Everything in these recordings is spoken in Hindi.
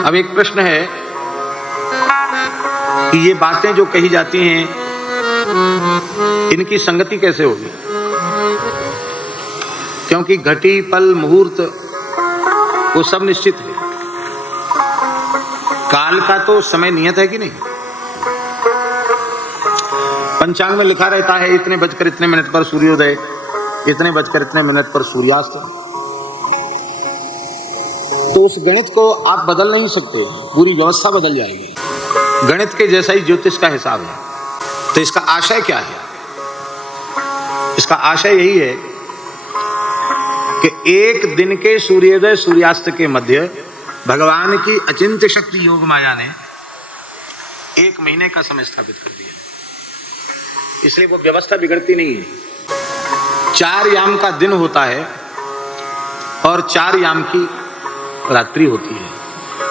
अब एक प्रश्न है कि ये बातें जो कही जाती हैं इनकी संगति कैसे होगी? क्योंकि घटी पल मुहूर्त वो सब निश्चित है, काल का तो समय नियत है कि नहीं? पंचांग में लिखा रहता है इतने बजकर इतने मिनट पर सूर्योदय, इतने बजकर इतने मिनट पर सूर्यास्त। तो उस गणित को आप बदल नहीं सकते, पूरी व्यवस्था बदल जाएगी। गणित के जैसा ही ज्योतिष का हिसाब है। तो इसका आशय क्या है? इसका आशय यही है कि एक दिन के सूर्योदय सूर्यास्त के मध्य भगवान की अचिंत्य शक्ति योग माया ने एक महीने का समय स्थापित कर दिया, इसलिए वो व्यवस्था बिगड़ती नहीं है। 4 याम का दिन होता है और 4 याम की रात्रि होती है।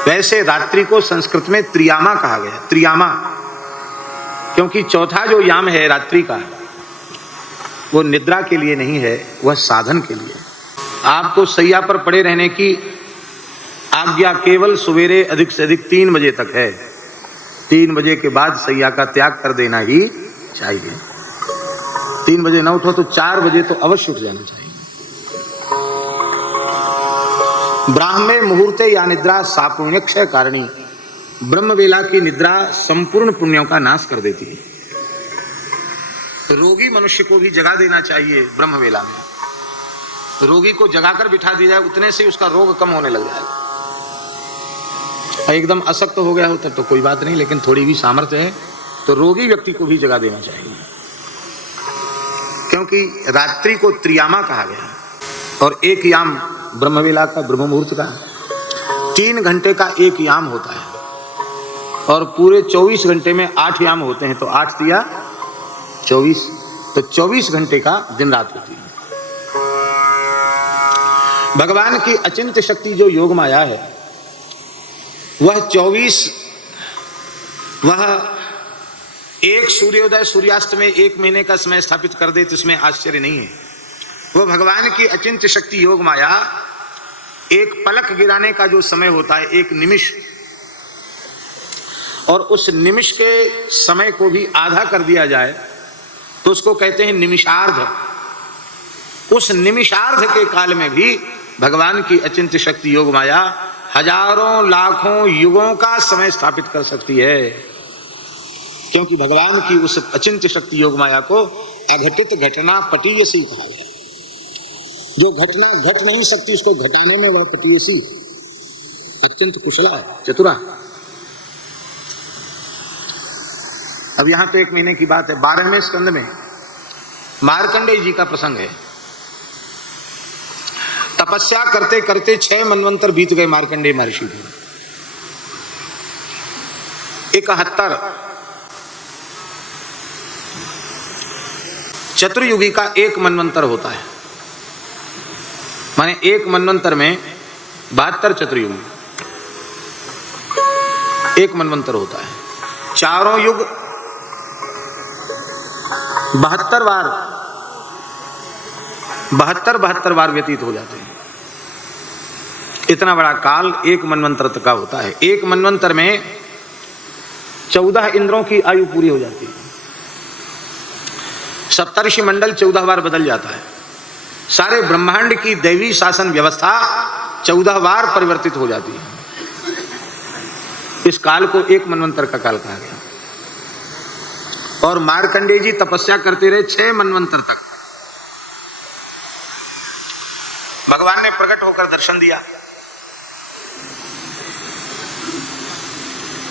वैसे रात्रि को संस्कृत में त्रियामा कहा गया, त्रियामा, क्योंकि चौथा जो याम है रात्रि का वो निद्रा के लिए नहीं है, वह साधन के लिए। आपको सैया पर पड़े रहने की आज्ञा केवल सवेरे अधिक से अधिक 3 बजे तक है। 3 बजे के बाद सैया का त्याग कर देना ही चाहिए। 3 बजे न उठो तो 4 बजे तो अवश्य उठ जाना चाहिए। ब्राह्मे मुहूर्ते या निद्रा सापुण्यक्षय कारिणी, ब्रह्म वेला की निद्रा संपूर्ण पुण्यों का नाश कर देती है। रोगी मनुष्य को भी जगा देना चाहिए ब्रह्म वेला में। रोगी को जगाकर बिठा दिया जाए, उतने से उसका रोग कम होने लग जाए। एकदम असक्त हो गया हो तब तो कोई बात नहीं, लेकिन थोड़ी भी सामर्थ्य है तो रोगी व्यक्ति को भी जगा देना चाहिए, क्योंकि रात्रि को त्रियामा कहा गया और एक याम ब्रह्मवेला का, ब्रह्म मुहूर्त का 3 घंटे का एक याम होता है और पूरे 24 घंटे में 8 याम होते हैं, तो 8 दिया 24, तो 24 घंटे का दिन रात होती है। भगवान की अचिंत्य शक्ति जो योग माया है वह 24, वह एक सूर्योदय सूर्यास्त में 1 महीने का समय स्थापित कर दे तो इसमें आश्चर्य नहीं है। वह भगवान की अचिंत्य शक्ति योग माया एक पलक गिराने का जो समय होता है, एक निमिष, और उस निमिष के समय को भी आधा कर दिया जाए तो उसको कहते हैं निमिषार्ध। उस निमिषार्ध के काल में भी भगवान की अचिंत्य शक्ति योग माया हजारों लाखों युगों का समय स्थापित कर सकती है, क्योंकि भगवान की उस अचिंत्य शक्ति योग माया को अघटित घटना पटीयसी कहा है। जो घटना घट नहीं सकती उसको घटाने में वह पटीयसी अत्यंत कुशला चतुरा। अब यहां पे 1 महीने की बात है। 12वें स्कंद में मार्कंडेय जी का प्रसंग है। तपस्या करते करते 6 मनवंतर बीत गए मार्कंडेय महर्षि को। 71 चतुर्युगी का 1 मनवंतर होता है, माने 1 मनवंतर में 72 चतुर्युग, 1 मनवंतर होता है। चारों युग 72 बार व्यतीत हो जाते हैं। इतना बड़ा काल 1 मनवंतर तक का होता है। 1 मनवंतर में 14 इंद्रों की आयु पूरी हो जाती है। सप्तर्षि मंडल 14 बार बदल जाता है। सारे ब्रह्मांड की दैवी शासन व्यवस्था 14 बार परिवर्तित हो जाती है। इस काल को 1 मनवंतर का काल कहा गया। और मार्कंडेय जी तपस्या करते रहे 6 मनवंतर तक। भगवान ने प्रकट होकर दर्शन दिया,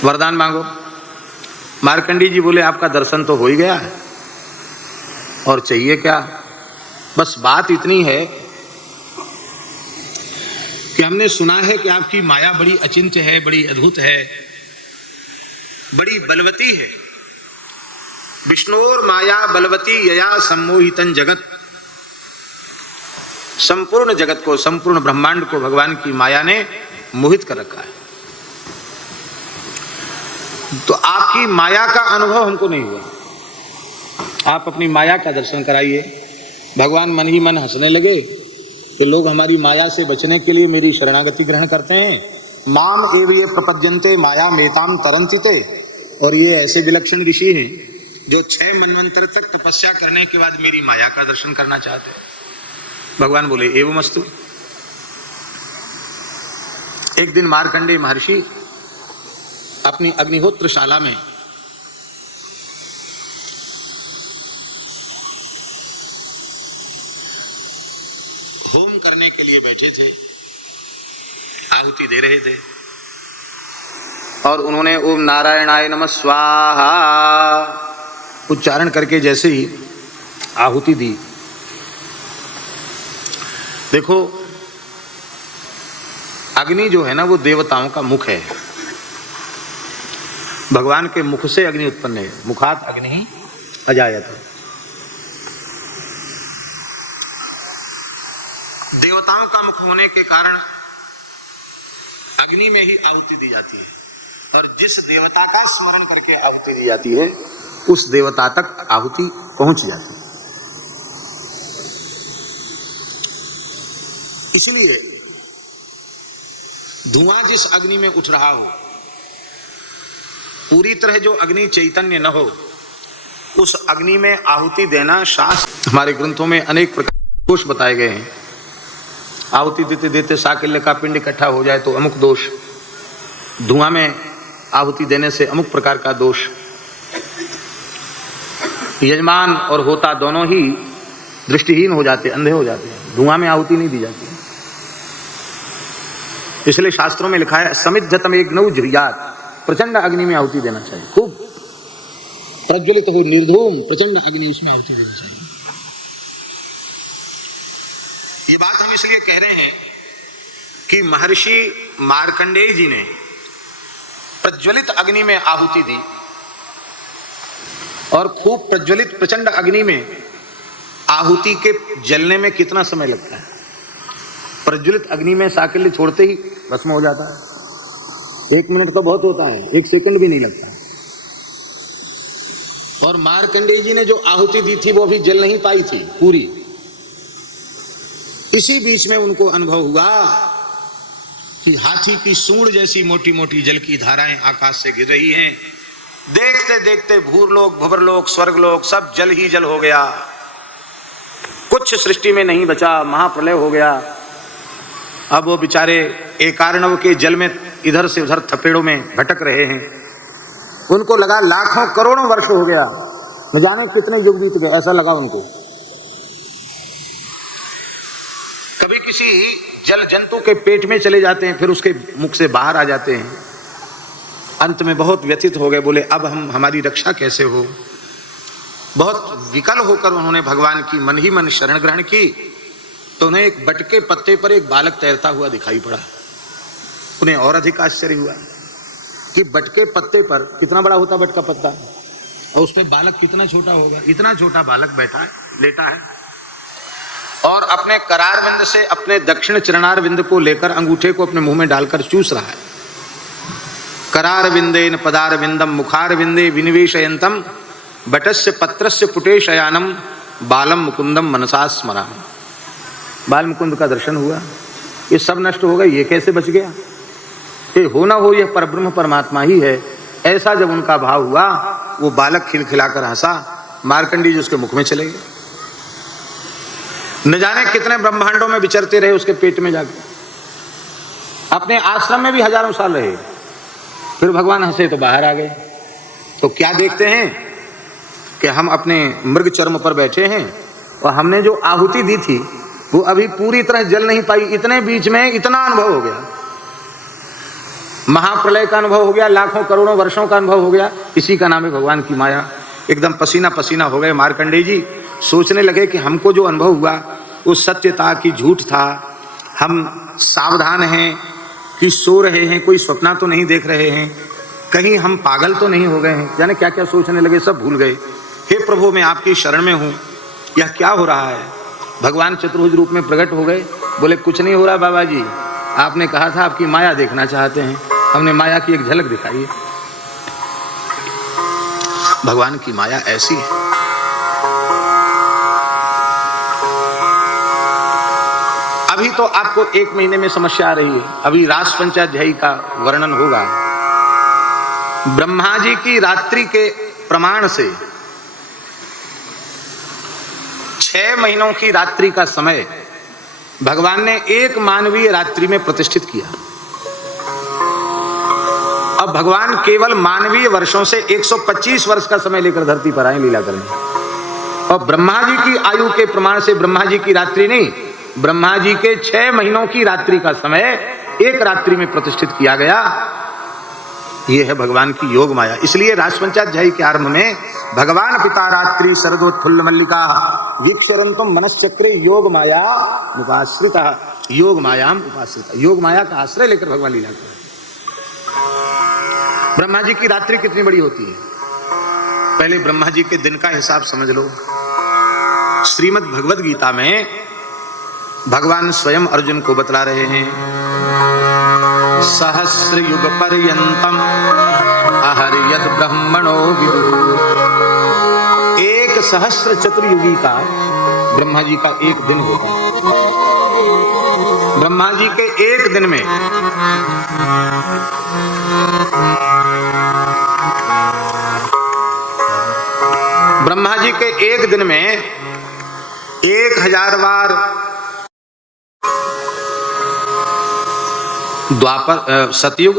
वरदान मांगो। मार्कंडेय जी बोले आपका दर्शन तो हो ही गया है और चाहिए क्या? बस बात इतनी है कि हमने सुना है कि आपकी माया बड़ी अचिंत्य है, बड़ी अद्भुत है, बड़ी बलवती है। विष्णुर माया बलवती यया सम्मोहितन जगत, संपूर्ण जगत को, संपूर्ण ब्रह्मांड को भगवान की माया ने मोहित कर रखा है। तो आपकी माया का अनुभव हमको नहीं हुआ, आप अपनी माया का दर्शन कराइए। भगवान मन ही मन हंसने लगे कि लोग हमारी माया से बचने के लिए मेरी शरणागति ग्रहण करते हैं माम एव ये प्रपद्यन्ते माया मेताम तरन्ति ते। और ये ऐसे विलक्षण ऋषि हैं जो 6 मनवंतर तक तपस्या करने के बाद मेरी माया का दर्शन करना चाहते हैं। भगवान बोले एवमस्तु। एक दिन मार्कंडेय महर्षि अपनी अग्निहोत्रशाला में होम करने के लिए बैठे थे, आहुति दे रहे थे, और उन्होंने ओम नारायणाय नमः स्वाहा उच्चारण करके जैसे ही आहुति दी, देखो अग्नि जो है ना वो देवताओं का मुख है। भगवान के मुख से अग्नि उत्पन्न है, मुखात अग्नि अजायत। देवताओं का मुख होने के कारण अग्नि में ही आहुति दी जाती है, और जिस देवता का स्मरण करके आहुति दी जाती है उस देवता तक आहुति पहुंच जाती है। इसलिए धुआं जिस अग्नि में उठ रहा हो, पूरी तरह जो अग्नि चैतन्य न हो, उस अग्नि में आहुति देना शास्त्र हमारे ग्रंथों में अनेक प्रकार के दोष बताए गए हैं। आहुति देते देते साकल्य का पिंड इकट्ठा हो जाए तो अमुक दोष, धुआं में आहुति देने से अमुक प्रकार का दोष। यजमान और होता दोनों ही दृष्टिहीन हो जाते, अंधे हो जाते हैं, धुआं में आहुति नहीं दी जाती। इसलिए शास्त्रों में लिखा है समिद्धतम एक नौ झुर्यात, प्रचंड अग्नि में आहुति देना चाहिए, खूब प्रज्वलित हो, निर्धूम प्रचंड अग्नि उसमें आहुति देना चाहिए। ये बात हम इसलिए कह रहे हैं कि महर्षि मार्कंडेय जी ने प्रज्वलित अग्नि में आहुति दी, और खूब प्रज्वलित प्रचंड अग्नि में आहुति के जलने में कितना समय लगता है। प्रज्वलित अग्नि में साकल्य छोड़ते ही भस्म हो जाता है, 1 मिनट तो बहुत होता है, 1 सेकंड भी नहीं लगता। और मार्कंडेय जी ने जो आहुति दी थी वो भी जल नहीं पाई थी पूरी। इसी बीच में उनको अनुभव हुआ कि हाथी की सूंड जैसी मोटी मोटी जल की धाराएं आकाश से गिर रही हैं। देखते देखते भूरलोक, भंवरलोक, स्वर्गलोक सब जल ही जल हो गया, कुछ सृष्टि में नहीं बचा, महाप्रलय हो गया। अब वो बेचारे एकार्णव के जल में इधर से उधर थपेड़ों में भटक रहे हैं। उनको लगा लाखों करोड़ों वर्ष हो गया, न जाने कितने युग बीत गए, ऐसा लगा उनको। कभी किसी जल जंतु के पेट में चले जाते हैं, फिर उसके मुख से बाहर आ जाते हैं। अंत में बहुत व्यथित हो गए, बोले अब हमारी रक्षा कैसे हो। बहुत विकल होकर उन्होंने भगवान की मन ही मन शरण ग्रहण की, तो उन्हें एक बट के पत्ते पर एक बालक तैरता हुआ दिखाई पड़ा। उन्हें और अधिक आश्चर्य हुआ कि बट के पत्ते पर, कितना बड़ा होता बट का पत्ता, और उस पर बालक कितना छोटा होगा। इतना छोटा बालक बैठा है, लेटा है, और अपने करार विंद से अपने दक्षिण चरणार विंद को लेकर अंगूठे को अपने मुंह में डालकर चूस रहा है। करार विंदेन पदार विंदम मुखार विंदे विनिवेशयंतम बटस्य पत्रस्य पुटे शयानम बालम मुकुंदम मनसा स्मरामि। बाल मुकुंद का दर्शन हुआ, ये सब नष्ट हो गए, ये कैसे बच गया। ये हो ना हो, ये परब्रह्म परमात्मा ही है। ऐसा जब उनका भाव हुआ, वो बालक खिलखिलाकर हंसा। मार्कंडेय जी उसके मुख में चले गए। न जाने कितने ब्रह्मांडों में विचरते रहे उसके पेट में जाकर। अपने आश्रम में भी हजारों साल रहे, फिर भगवान हंसे तो बाहर आ गए। तो क्या देखते हैं कि हम अपने मृग चर्म पर बैठे हैं, और हमने जो आहुति दी थी वो अभी पूरी तरह जल नहीं पाई। इतने बीच में इतना अनुभव हो गया, महाप्रलय का अनुभव हो गया, लाखों करोड़ों वर्षों का अनुभव हो गया। इसी का नाम है भगवान की माया। एकदम पसीना पसीना हो गए मार्कंडेय जी। सोचने लगे कि हमको जो अनुभव हुआ वो सत्य था कि झूठ था। हम सावधान हैं कि सो रहे हैं, कोई सपना तो नहीं देख रहे हैं, कहीं हम पागल तो नहीं हो गए हैं। जाने क्या क्या सोचने लगे, सब भूल गए। हे प्रभु, मैं आपकी शरण में हूँ, यह क्या हो रहा है। भगवान चतुर्भुज रूप में प्रकट हो गए, बोले कुछ नहीं हो रहा बाबा जी, आपने कहा था आपकी माया देखना चाहते हैं, हमने माया की एक झलक दिखाई है। भगवान की माया ऐसी है। अभी तो आपको 1 महीने में समस्या आ रही है। अभी रास पंचाध्यायी का वर्णन होगा। ब्रह्मा जी की रात्रि के प्रमाण से 6 महीनों की रात्रि का समय भगवान ने एक मानवीय रात्रि में प्रतिष्ठित किया। अब भगवान केवल मानवीय वर्षों से 125 वर्ष का समय लेकर धरती पर आए लीला करने, और ब्रह्मा जी की आयु के प्रमाण से ब्रह्मा जी की रात्रि नहीं, ब्रह्मा जी के 6 महीनों की रात्रि का समय एक रात्रि में प्रतिष्ठित किया गया। यह है भगवान की योग माया। इसलिए रासपंचाध्यायी के आरंभ में भगवान पिता रात्रि शरदोत्फुल्ल मल्लिका वीक्षरन्तुम मनश्चक्रे योग माया उपाश्रिता, योग मायाम उपाश्रिता, योग माया का आश्रय लेकर भगवान लीला कर। ब्रह्मा जी की रात्रि कितनी बड़ी होती है? पहले ब्रह्मा जी के दिन का हिसाब समझ लो। श्रीमद् भगवद गीता में भगवान स्वयं अर्जुन को बतला रहे हैं, सहस्र युग पर्यंतम अहर्यद ब्रह्मणो विदुः। 1 सहस्र चतुर्युगी का ब्रह्मा जी का एक दिन होता है। ब्रह्मा जी के एक दिन में ब्रह्मा जी के एक दिन में 1000 बार द्वापर सतयुग,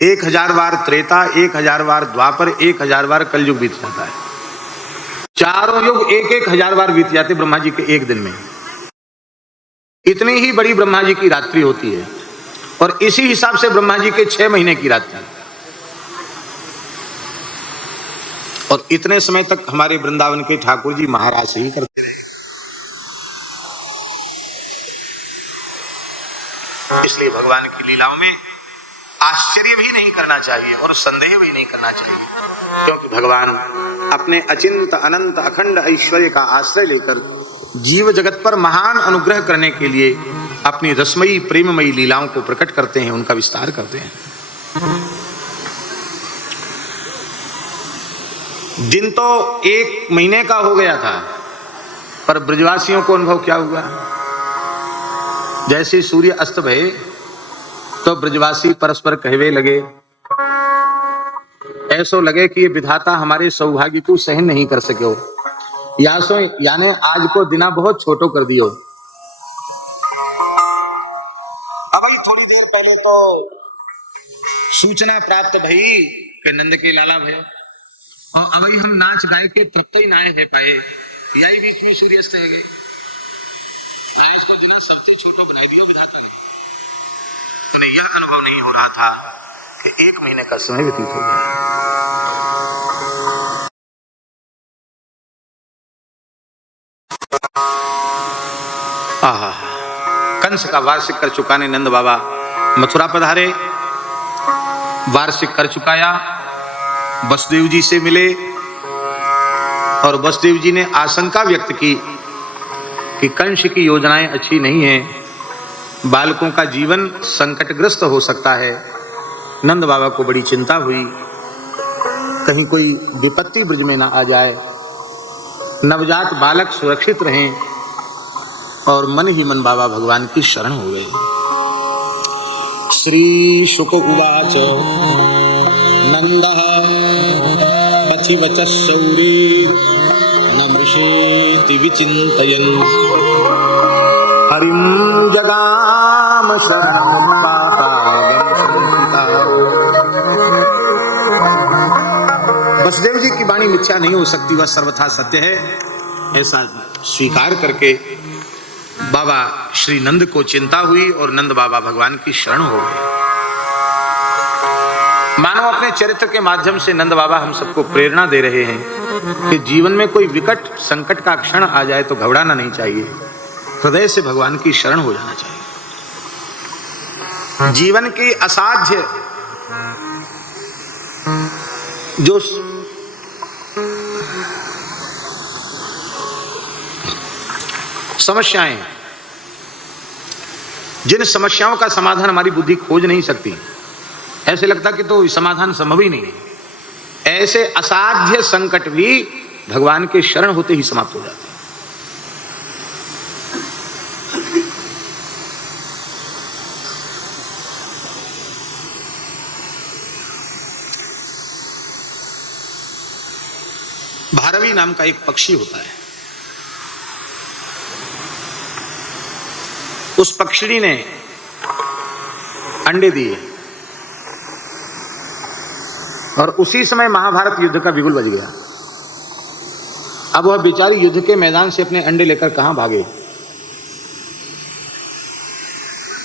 1000 बार त्रेता, 1000 बार द्वापर, 1000 बार कलयुग बीत जाता है। चारों युग 1000 बार बीत जाते ब्रह्मा जी के एक दिन में। इतनी ही बड़ी ब्रह्मा जी की रात्रि होती है, और इसी हिसाब से ब्रह्मा जी के 6 महीने की रात्रि। और इतने समय तक हमारे वृंदावन के ठाकुर जी महाराज ही करते रहे। इसलिए भगवान की लीलाओं में आश्चर्य भी नहीं करना चाहिए और संदेह भी नहीं करना चाहिए, क्योंकि भगवान अपने अचिंत अनंत अखंड ऐश्वर्य का आश्रय लेकर जीव जगत पर महान अनुग्रह करने के लिए अपनी रसमयी प्रेममयी लीलाओं को प्रकट करते हैं, उनका विस्तार करते हैं। दिन तो 1 महीने का हो गया था, पर ब्रजवासियों को अनुभव क्या हुआ? जैसे सूर्य अस्त भये तो ब्रजवासी परस्पर कहवे लगे, ऐसो लगे कि ये विधाता हमारे सौभाग्य को सहन नहीं कर सके हो, यानी आज को दिना बहुत छोटो कर दियो। अब थोड़ी देर पहले तो सूचना प्राप्त भई कि नंद के लाला भय, और अब हम नाच गाय के तृप्त ही नाए है पाए, यही बीच में सूर्यास्त हो गए। आज को दिना सबसे छोटो बना दियो विधाता ने। उन्हें यह अनुभव नहीं हो रहा था कि 1 महीने का समय व्यतीत हो गया। कंस का वार्षिक कर चुकाने नंद बाबा मथुरा पधारे, वार्षिक कर चुकाया, वसुदेव जी से मिले, और वसुदेव जी ने आशंका व्यक्त की कि कंस की योजनाएं अच्छी नहीं हैं, बालकों का जीवन संकटग्रस्त हो सकता है। नंद बाबा को बड़ी चिंता हुई, कहीं कोई विपत्ति ब्रज में ना आ जाए, नवजात बालक सुरक्षित रहें, और मन ही मन बाबा भगवान की शरण हो गए। श्री शुक उवाच नंदः पथि वचः शौरीर नमृषेति विचिन्तयन् हरिं जगाम शरणं पातालं संहिता। वसुदेव जी की वाणी मिथ्या नहीं हो सकती, वह सर्वथा सत्य है, ऐसा स्वीकार करके बाबा श्री नंद को चिंता हुई और नंद बाबा भगवान की शरण हो गए। मानो अपने चरित्र के माध्यम से नंद बाबा हम सबको प्रेरणा दे रहे हैं कि जीवन में कोई विकट संकट का क्षण आ जाए तो घबराना नहीं चाहिए, हृदय से भगवान की शरण हो जाना चाहिए। जीवन की असाध्य जो समस्याएं, जिन समस्याओं का समाधान हमारी बुद्धि खोज नहीं सकती, ऐसे लगता कि तो समाधान संभव ही नहीं है, ऐसे असाध्य संकट भी भगवान के शरण होते ही समाप्त हो जाते हैं। भारवी नाम का एक पक्षी होता है। उस पक्षिणी ने अंडे दिए और उसी समय महाभारत युद्ध का बिगुल बज गया। अब वह बेचारी युद्ध के मैदान से अपने अंडे लेकर कहां भागे।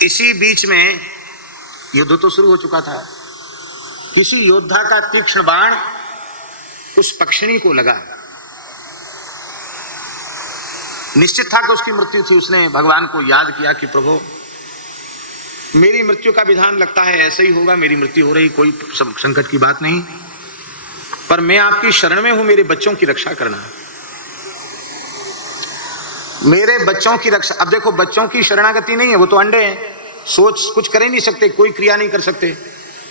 इसी बीच में युद्ध तो शुरू हो चुका था। किसी योद्धा का तीक्ष्ण बाण उस पक्षिणी को लगा। निश्चित था कि उसकी मृत्यु थी। उसने भगवान को याद किया कि प्रभु, मेरी मृत्यु का विधान लगता है ऐसा ही होगा, मेरी मृत्यु हो रही, कोई संकट की बात नहीं, पर मैं आपकी शरण में हूं, मेरे बच्चों की रक्षा करना, मेरे बच्चों की रक्षा। अब देखो, बच्चों की शरणागति नहीं है, वो तो अंडे हैं, सोच कुछ कर ही नहीं सकते, कोई क्रिया नहीं कर सकते,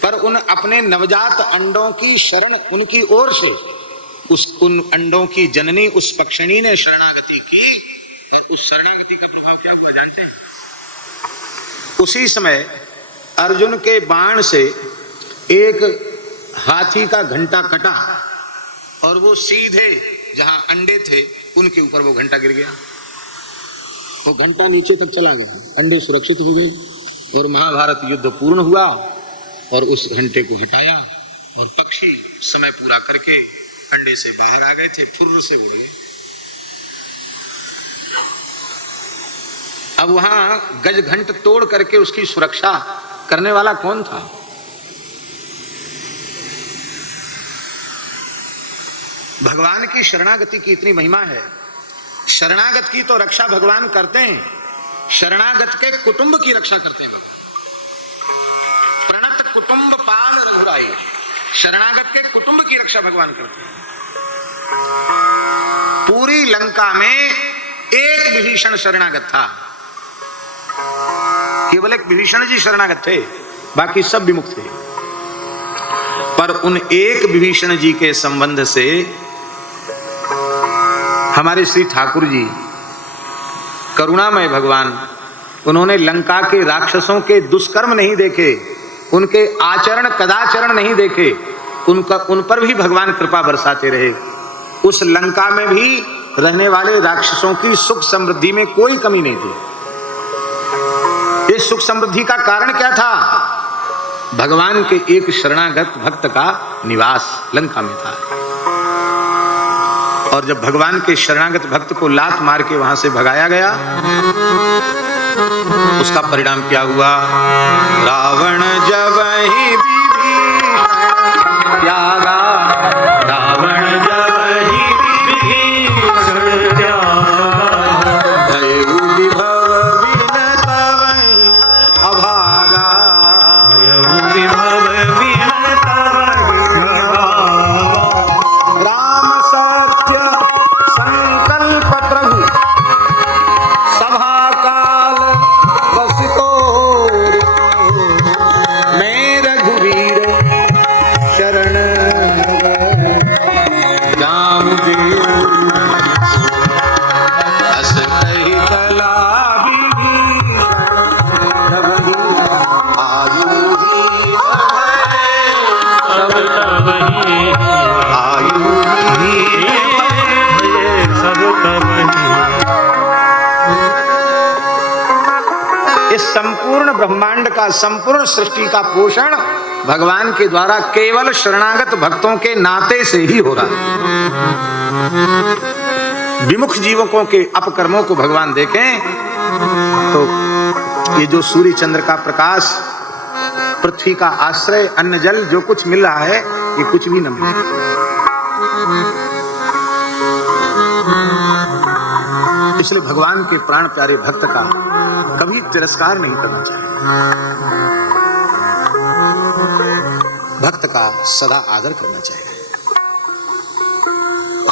पर उन अपने नवजात अंडों की शरण उनकी ओर से उन अंडों की जननी उस पक्षिणी ने शरणागति की। और उस शरणागति का प्रभाव क्या हुआ जानते हैं? उसी समय अर्जुन के बाण से एक हाथी का घंटा कटा और वो सीधे जहां अंडे थे उनके ऊपर वो घंटा गिर गया। वो घंटा नीचे तक चला गया, अंडे सुरक्षित हो गए और महाभारत युद्ध पूर्ण हुआ। और उस घंटे को हटाया और पक्षी समय पूरा करके अंडे से बाहर आ गए थे, फुर्र से उड़ गए। अब वहां गज घंट तोड़ करके उसकी सुरक्षा करने वाला कौन था? भगवान की शरणागति की इतनी महिमा है। शरणागत की तो रक्षा भगवान करते हैं, शरणागत के कुटुंब की रक्षा करते हैं। प्रणत कुटुंब पाल रघुराई, शरणागत के कुटुंब की रक्षा भगवान करते हैं। पूरी लंका में एक विभीषण शरणागत था, केवल एक विभीषण जी शरणागत थे, बाकी सब विमुक्त थे। पर उन एक विभीषण जी के संबंध से हमारे श्री ठाकुर जी करुणामय भगवान, उन्होंने लंका के राक्षसों के दुष्कर्म नहीं देखे, उनके आचरण कदाचरण नहीं देखे, उन पर भी भगवान कृपा बरसाते रहे। उस लंका में भी रहने वाले राक्षसों की सुख समृद्धि में कोई कमी नहीं थी। इस सुख समृद्धि का कारण क्या था? भगवान के एक शरणागत भक्त का निवास लंका में था। और जब भगवान के शरणागत भक्त को लात मार के वहां से भगाया गया, उसका परिणाम क्या हुआ? रावण जब ही विभीषण त्यागा, रावण जब ही विभीषण त्यागा, दयु विभव बिन तवहि अभागा, दयु विभव बिन तवहि अभागा। राम सत्य संकल्प प्रभु सभा काल बसितो, मैं रघुवीर शरण जाम देव, अस कहि कला विभीषण आयु इस संपूर्ण ब्रह्मांड का, संपूर्ण सृष्टि का पोषण भगवान के द्वारा केवल शरणागत भक्तों के नाते से ही हो रहा है। विमुख जीवकों के अपकर्मों को भगवान देखें तो ये जो सूर्य चंद्र का प्रकाश, पृथ्वी का आश्रय, अन्न जल जो कुछ मिल रहा है, ये कुछ भी न मिले। इसलिए भगवान के प्राण प्यारे भक्त का कभी तिरस्कार नहीं करना चाहिए। भक्त का सदा आदर करना चाहिए।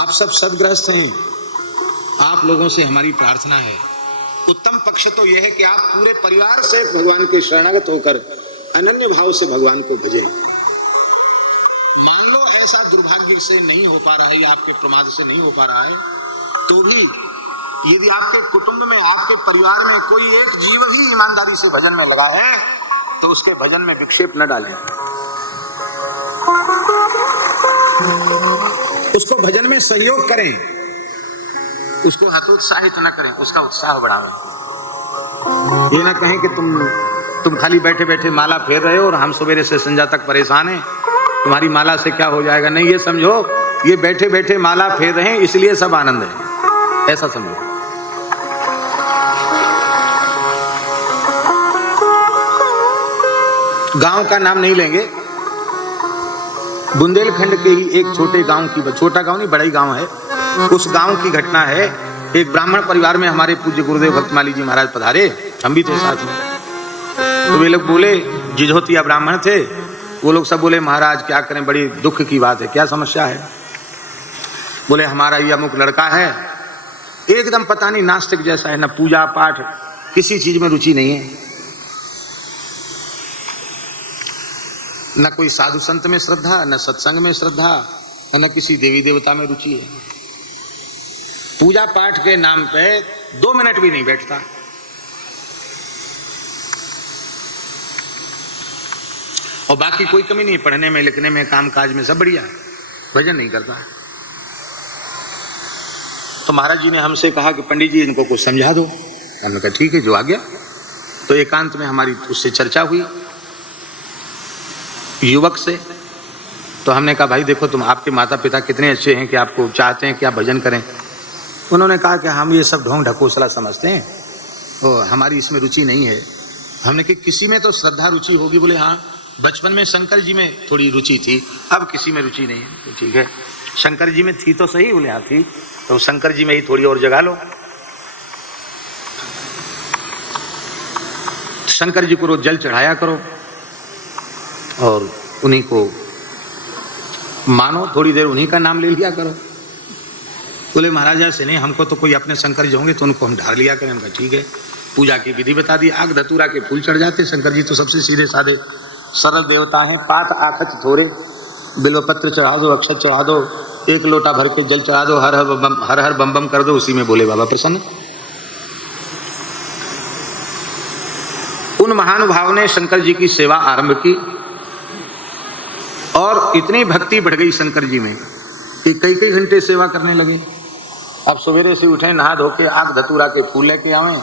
आप सब सद्गृहस्थ हैं, आप लोगों से हमारी प्रार्थना है, उत्तम पक्ष तो यह है कि आप पूरे परिवार से भगवान के शरणागत होकर अनन्य भाव से भगवान को भजें। मान लो ऐसा दुर्भाग्य से नहीं हो पा रहा है या आपके प्रमाद से नहीं हो पा रहा है, तो भी यदि आपके कुटुंब में, आपके परिवार में कोई एक जीव ही ईमानदारी से भजन में लगा है, तो उसके भजन में विक्षेप न डालें। उसको भजन में सहयोग करें, उसको हतोत्साहित न करें, उसका उत्साह बढ़ावें। ये ना कहें कि तुम खाली बैठे बैठे माला फेर रहे हो और हम सवेरे से संध्या तक परेशान हैं, तुम्हारी माला से क्या हो जाएगा। नहीं, ये समझो ये बैठे बैठे माला फेर रहे हैं इसलिए सब आनंद है, ऐसा समझो। गांव का नाम नहीं लेंगे, बुंदेलखंड के ही एक छोटे गांव की, छोटा गांव नहीं बड़ा ही गांव है, उस गांव की घटना है। एक ब्राह्मण परिवार में हमारे पूज्य गुरुदेव भक्तमाली जी महाराज पधारे, हम भी थे साथ में। तो वे लोग बोले, जिझोतिया ब्राह्मण थे वो लोग, सब बोले महाराज क्या करें, बड़ी दुख की बात है, क्या समस्या है। बोले हमारा ये अमुक लड़का है, एकदम पता नहीं नास्तिक जैसा है, न पूजा पाठ किसी चीज में रुचि नहीं है, न कोई साधु संत में श्रद्धा, न सत्संग में श्रद्धा, न किसी देवी देवता में रुचि है। पूजा पाठ के नाम पे 2 मिनट भी नहीं बैठता। और बाकी कोई कमी नहीं, पढ़ने में, लिखने में, काम काज में सब बढ़िया, भजन नहीं करता। तो महाराज जी ने हमसे कहा कि पंडित जी इनको कुछ समझा दो। हमने कहा ठीक है, जो आ गया। तो एकांत में हमारी उससे चर्चा हुई युवक से। तो हमने कहा भाई देखो, तुम, आपके माता पिता कितने अच्छे हैं कि आपको चाहते हैं कि आप भजन करें। उन्होंने कहा कि हम ये सब ढोंग ढकोसला समझते हैं और हमारी इसमें रुचि नहीं है। हमने कहा किसी में तो श्रद्धा रुचि होगी। बोले हाँ, बचपन में शंकर जी में थोड़ी रुचि थी, अब किसी में रुचि नहीं है। तो ठीक है, शंकर जी में थी तो सही। बोले हाँ थी, तो शंकर जी में ही थोड़ी और जगा लो। शंकर जी को रोज जल चढ़ाया करो और उन्हीं को मानो, थोड़ी देर उन्हीं का नाम ले लिया करो। बोले महाराज ऐसे नहीं, हमको तो कोई अपने शंकर जी होंगे तो उनको हम ढार लिया करें। हमका ठीक है। पूजा की विधि बता दी, आग धतूरा के फूल चढ़ जाते। शंकर जी तो सबसे सीधे साधे सरल देवता हैं। पात आखच थोड़े, बिल्वपत्र चढ़ा दो, अक्षत चढ़ा दो, 1 लोटा भर के जल चढ़ा दो, हर हर बम बम कर दो, उसी में बोले बाबा प्रसन्न। उन महानुभाव ने शंकर जी की सेवा आरंभ की और इतनी भक्ति बढ़ गई शंकर जी में कि कई कई घंटे सेवा करने लगे। अब सवेरे से उठे, नहा धो के आग धतूरा के फूल लेके आवे,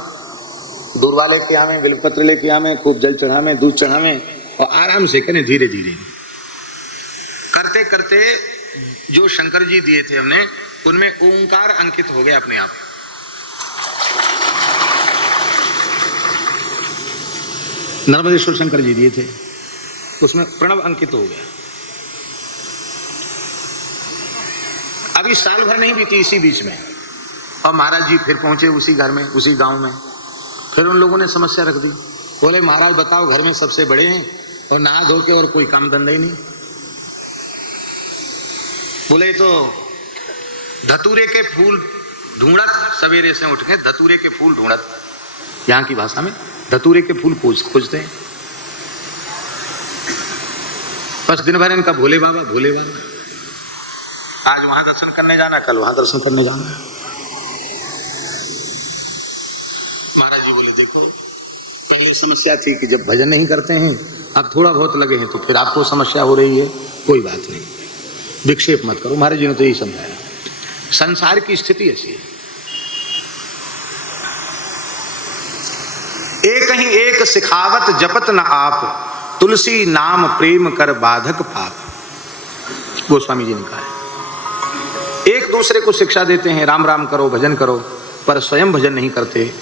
दूर्वा लेके आवे, बिल्वपत्र लेके आवे, खूब जल चढ़ावे, दूध चढ़ावे और आराम से करें, धीरे धीरे करते करते जो शंकर जी दिए थे हमने, उनमें ओंकार अंकित हो गया अपने आप। नर्मदेश्वर शंकर जी दिए थे, उसमें प्रणव अंकित हो गया। अभी साल भर नहीं बीती इसी बीच में, और महाराज जी फिर पहुंचे उसी घर में, उसी गांव में। फिर उन लोगों ने समस्या रख दी। बोले महाराज बताओ, घर में सबसे बड़े हैं और नहा धो के और कोई काम धंधा ही नहीं। बोले तो धतूरे के फूल ढूंढत, सवेरे से उठ के धतूरे के फूल ढूंढत, यहाँ की भाषा में धतूरे के फूल खोजते हैं। बस दिन भर इनका भोले बाबा भोले बाबा। आज वहां दर्शन करने जाना, कल वहां दर्शन करने जाना। महाराज जी बोले देखो, पहले समस्या थी कि जब भजन नहीं करते हैं, अब थोड़ा बहुत लगे हैं तो फिर आपको समस्या हो रही है, कोई बात नहीं, विक्षेप मत करो। महाराज जी ने तो यही समझाया। संसार की स्थिति ऐसी है, एक ही एक सिखावत जपत न आप, तुलसी नाम प्रेम कर बाधक पाप। गोस्वामी जी ने कहा है, एक दूसरे को शिक्षा देते हैं राम राम करो, भजन करो, पर स्वयं भजन नहीं करते।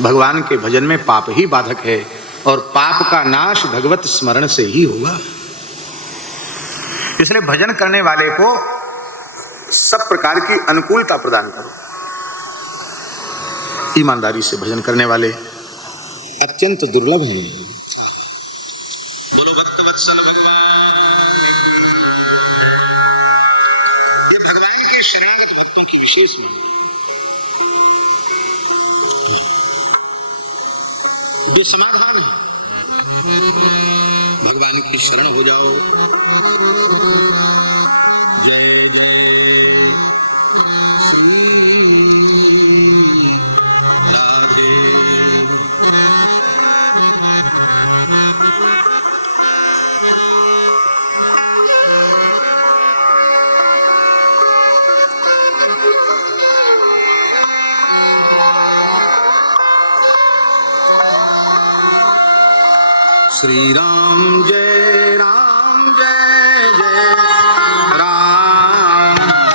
भगवान के भजन में पाप ही बाधक है और पाप का नाश भगवत स्मरण से ही होगा। इसलिए भजन करने वाले को सब प्रकार की अनुकूलता प्रदान करो। ईमानदारी से भजन करने वाले अत्यंत दुर्लभ हैं। बोलो भक्तवत्सल भगवान। ये भगवान के शरणागत भक्तों की विशेष महिमा, ये समाधान है। भगवान की शरण हो जाओ। जय जय श्री राधे। श्री राम जय जय राम,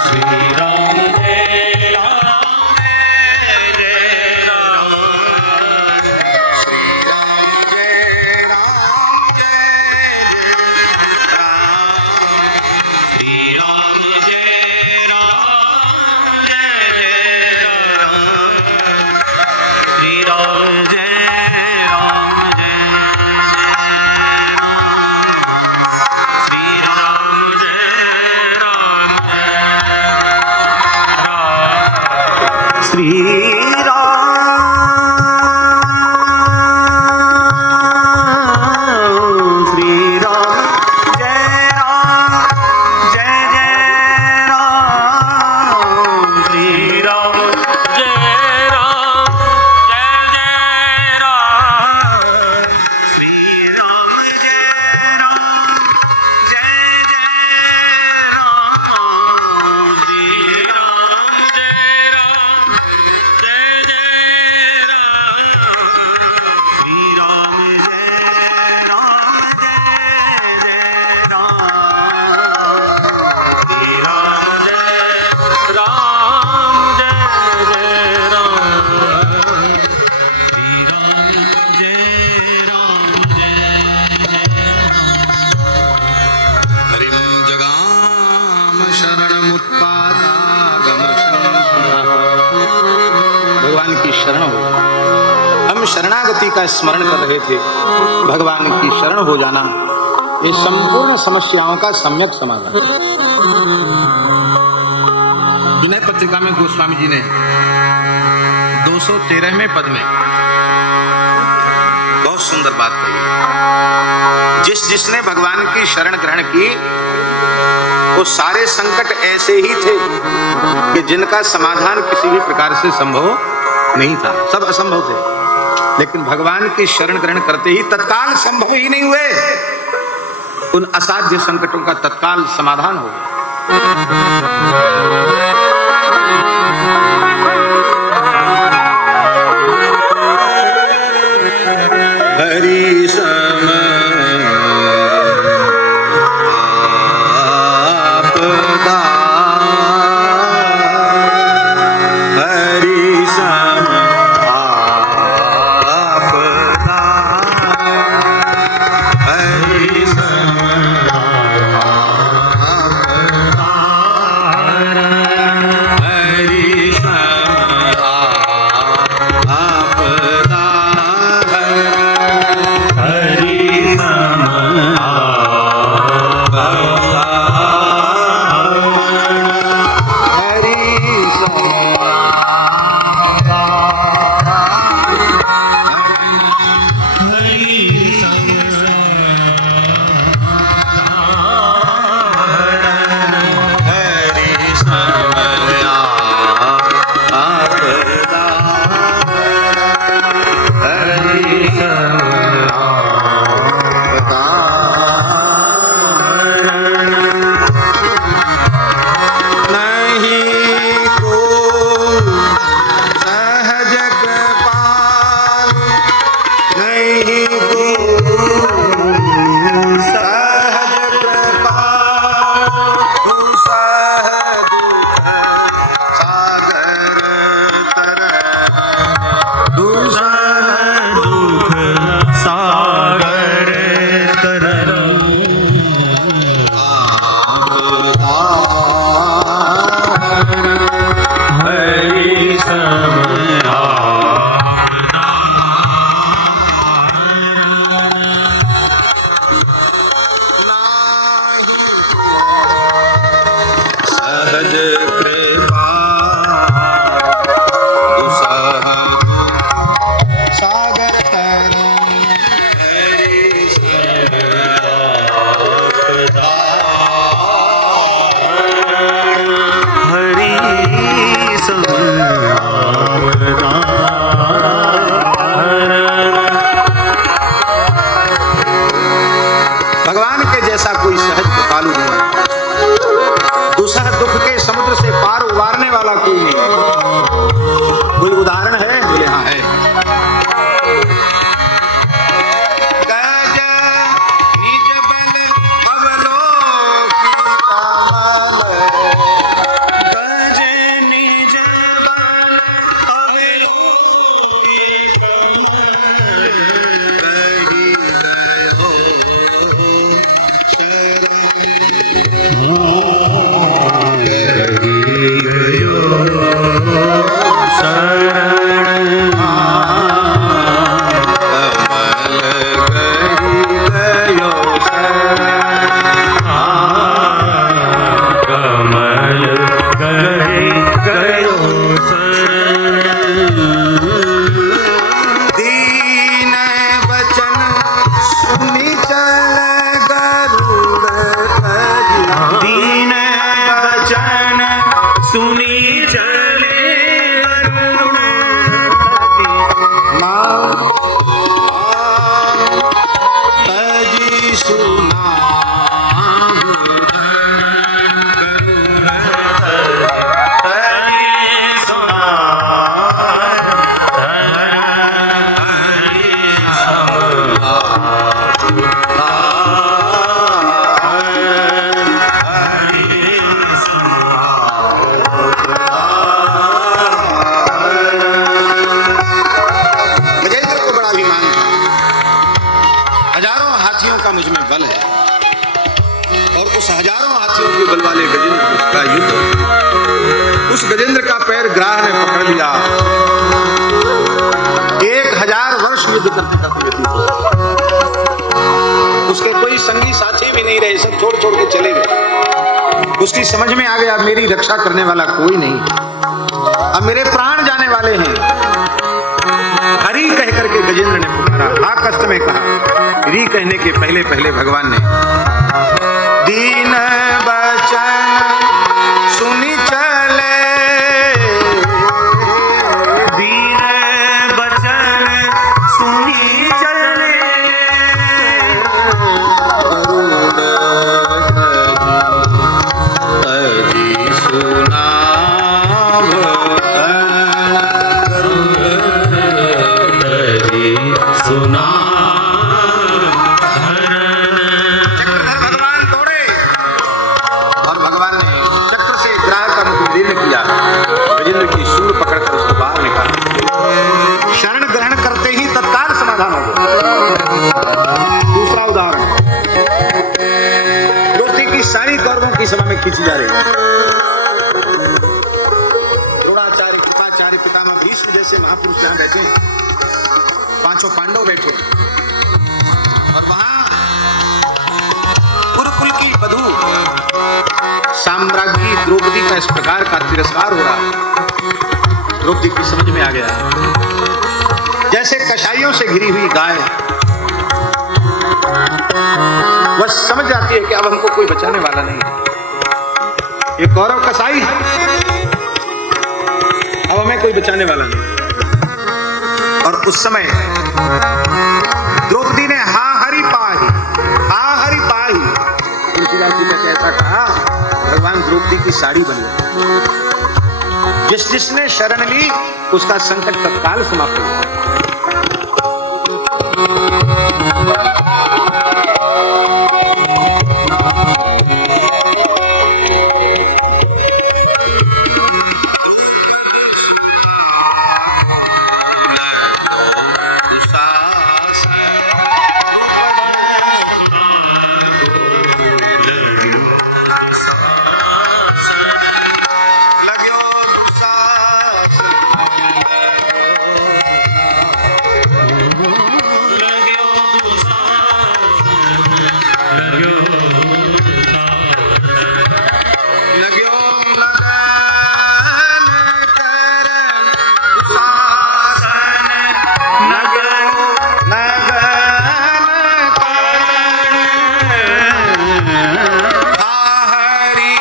श्री राम जय राम, श्री राम जय राम, श्री राम जय राम, श्री राम जय भगवान की शरण हो। हम शरणागति का स्मरण कर रहे थे। भगवान की शरण हो जाना ये संपूर्ण समस्याओं का सम्यक समाधान। विनय पत्रिका में गोस्वामी जी ने 213वें पद में बहुत सुंदर बात कही। जिसने भगवान की शरण ग्रहण की वो सारे संकट ऐसे ही थे कि जिनका समाधान किसी भी प्रकार से संभव नहीं था, सब असंभव थे। लेकिन भगवान की शरण ग्रहण करते ही तत्काल संभव ही नहीं हुए, उन असाध्य संकटों का तत्काल समाधान हो गया। हरि सम कोई सहज कृपालु नहीं। दुसह दुख के समुद्र से पार उस गजेंद्र का पैर ग्राह ने पकड़ लिया। 1000 वर्ष युद्ध करने का प्रयत्न किया, उसके कोई संगी साथी भी नहीं रहे, सब छोड़ छोड़ के चले गए। उसकी समझ में आ गया मेरी रक्षा करने वाला कोई नहीं, अब मेरे प्राण जाने वाले हैं। हरि कह करके गजेंद्र ने पुकारा, हा कष्ट में कहा। री कहने के पहले पहले भगवान ने दीन बचन सुनी चले, दीन बचन सुनी चले, अजी सुनाव, अजी सुना। गजेंद्र की सूर पकड़कर उसको बाहर निकाला। शरण ग्रहण करते ही तत्काल समाधान हो गया। दूसरा उदाहरण, द्रौपदी की सारी कौरवों की सभा में खींची जा रही है। द्रोणाचार्य, कृपाचार्य, पितामह भीष्म जैसे महापुरुष जहां बैठे, पांचों पांडव बैठे, और वहां कुरुकुल की वधू साम्राज्ञी द्रौपदी का इस प्रकार का तिरस्कार हो रहा है। द्रौपदी की समझ में आ गया, जैसे कसाईयों से घिरी हुई गाय, वह समझ जाती है कि अब हमको कोई बचाने वाला नहीं है। ये कौरव कसाई, अब हमें कोई बचाने वाला नहीं। और उस समय द्रौपदी ने हा हरि पाहि, हा हरि पाहि, तुलसीदास जी ने ऐसा कहा, भगवान द्रौपदी की साड़ी बन गई। जिसने शरण ली उसका संकट तत्काल समाप्त हो गया। हरि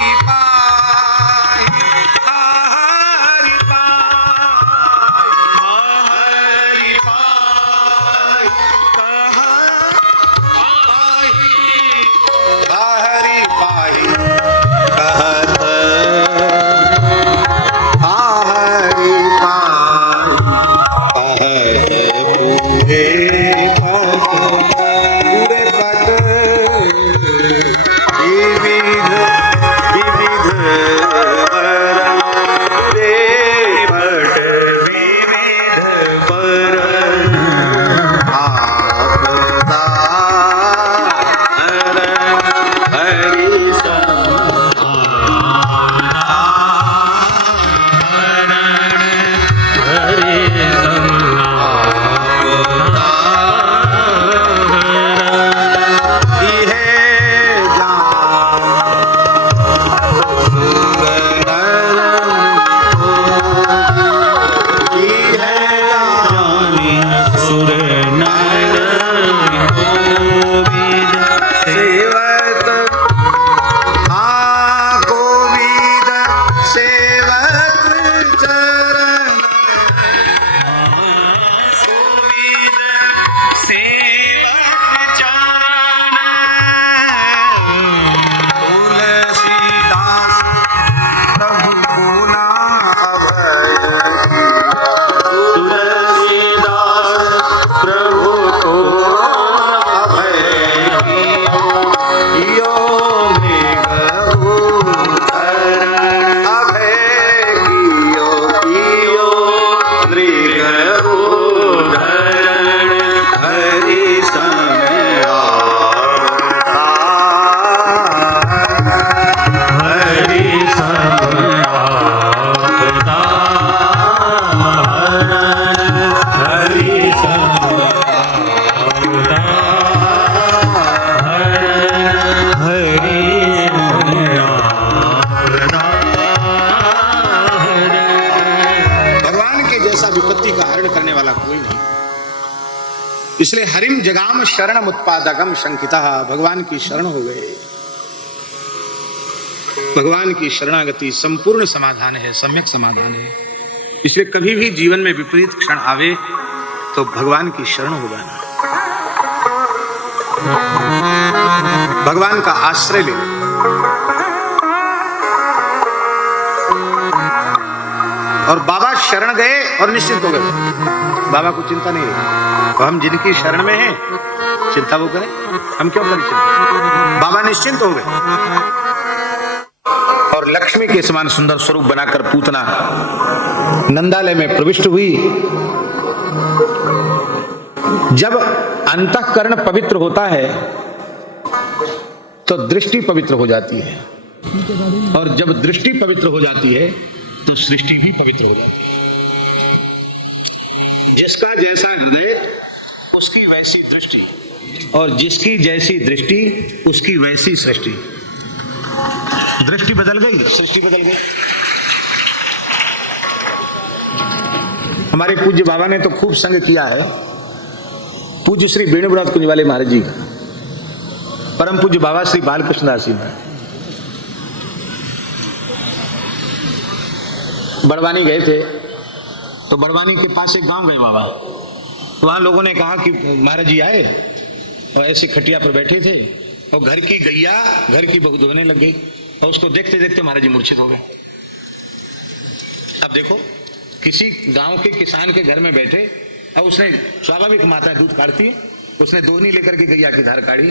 इसलिए हरिम जगाम शरणम उत्पादकम शंकिता, भगवान की शरण हो गए। भगवान की शरणागति संपूर्ण समाधान है, सम्यक समाधान है। इसलिए कभी भी जीवन में विपरीत क्षण आवे तो भगवान की शरण हो जाना, भगवान का आश्रय ले। और बाबा शरण गए और निश्चिंत हो गए, बाबा को चिंता नहीं है। तो हम जिनकी शरण में हैं, चिंता वो करें, हम क्यों करें चिंता? बाबा निश्चिंत हो गए और लक्ष्मी के समान सुंदर स्वरूप बनाकर पूतना नंदालय में प्रविष्ट हुई। जब अंतःकरण पवित्र होता है तो दृष्टि पवित्र हो जाती है, और जब दृष्टि पवित्र हो जाती है तो सृष्टि भी पवित्र हो जाती है। जिसका जैसा हृदय उसकी वैसी दृष्टि, और जिसकी जैसी दृष्टि उसकी वैसी सृष्टि। दृष्टि बदल गई, सृष्टि बदल गई। हमारे पूज्य बाबा ने तो खूब संग किया है, पूज्य श्री वेणुनाथ कुंज वाले महाराज जी का, परम पूज्य बाबा श्री बालकृष्ण दास जी महाराज बड़वानी गए थे, तो बड़वानी के पास एक गांव गए बाबा। वहां लोगों ने कहा कि महाराज जी आए और ऐसे खटिया पर बैठे थे और घर की गैया घर की बहू धोने लग गई, और उसको देखते देखते महाराज जी मूर्छित हो गए। अब देखो, किसी गांव के किसान के घर में बैठे और उसने, स्वाभाविक माता दूध काटती है, उसने दोहनी लेकर के गैया की धार काढ़ी,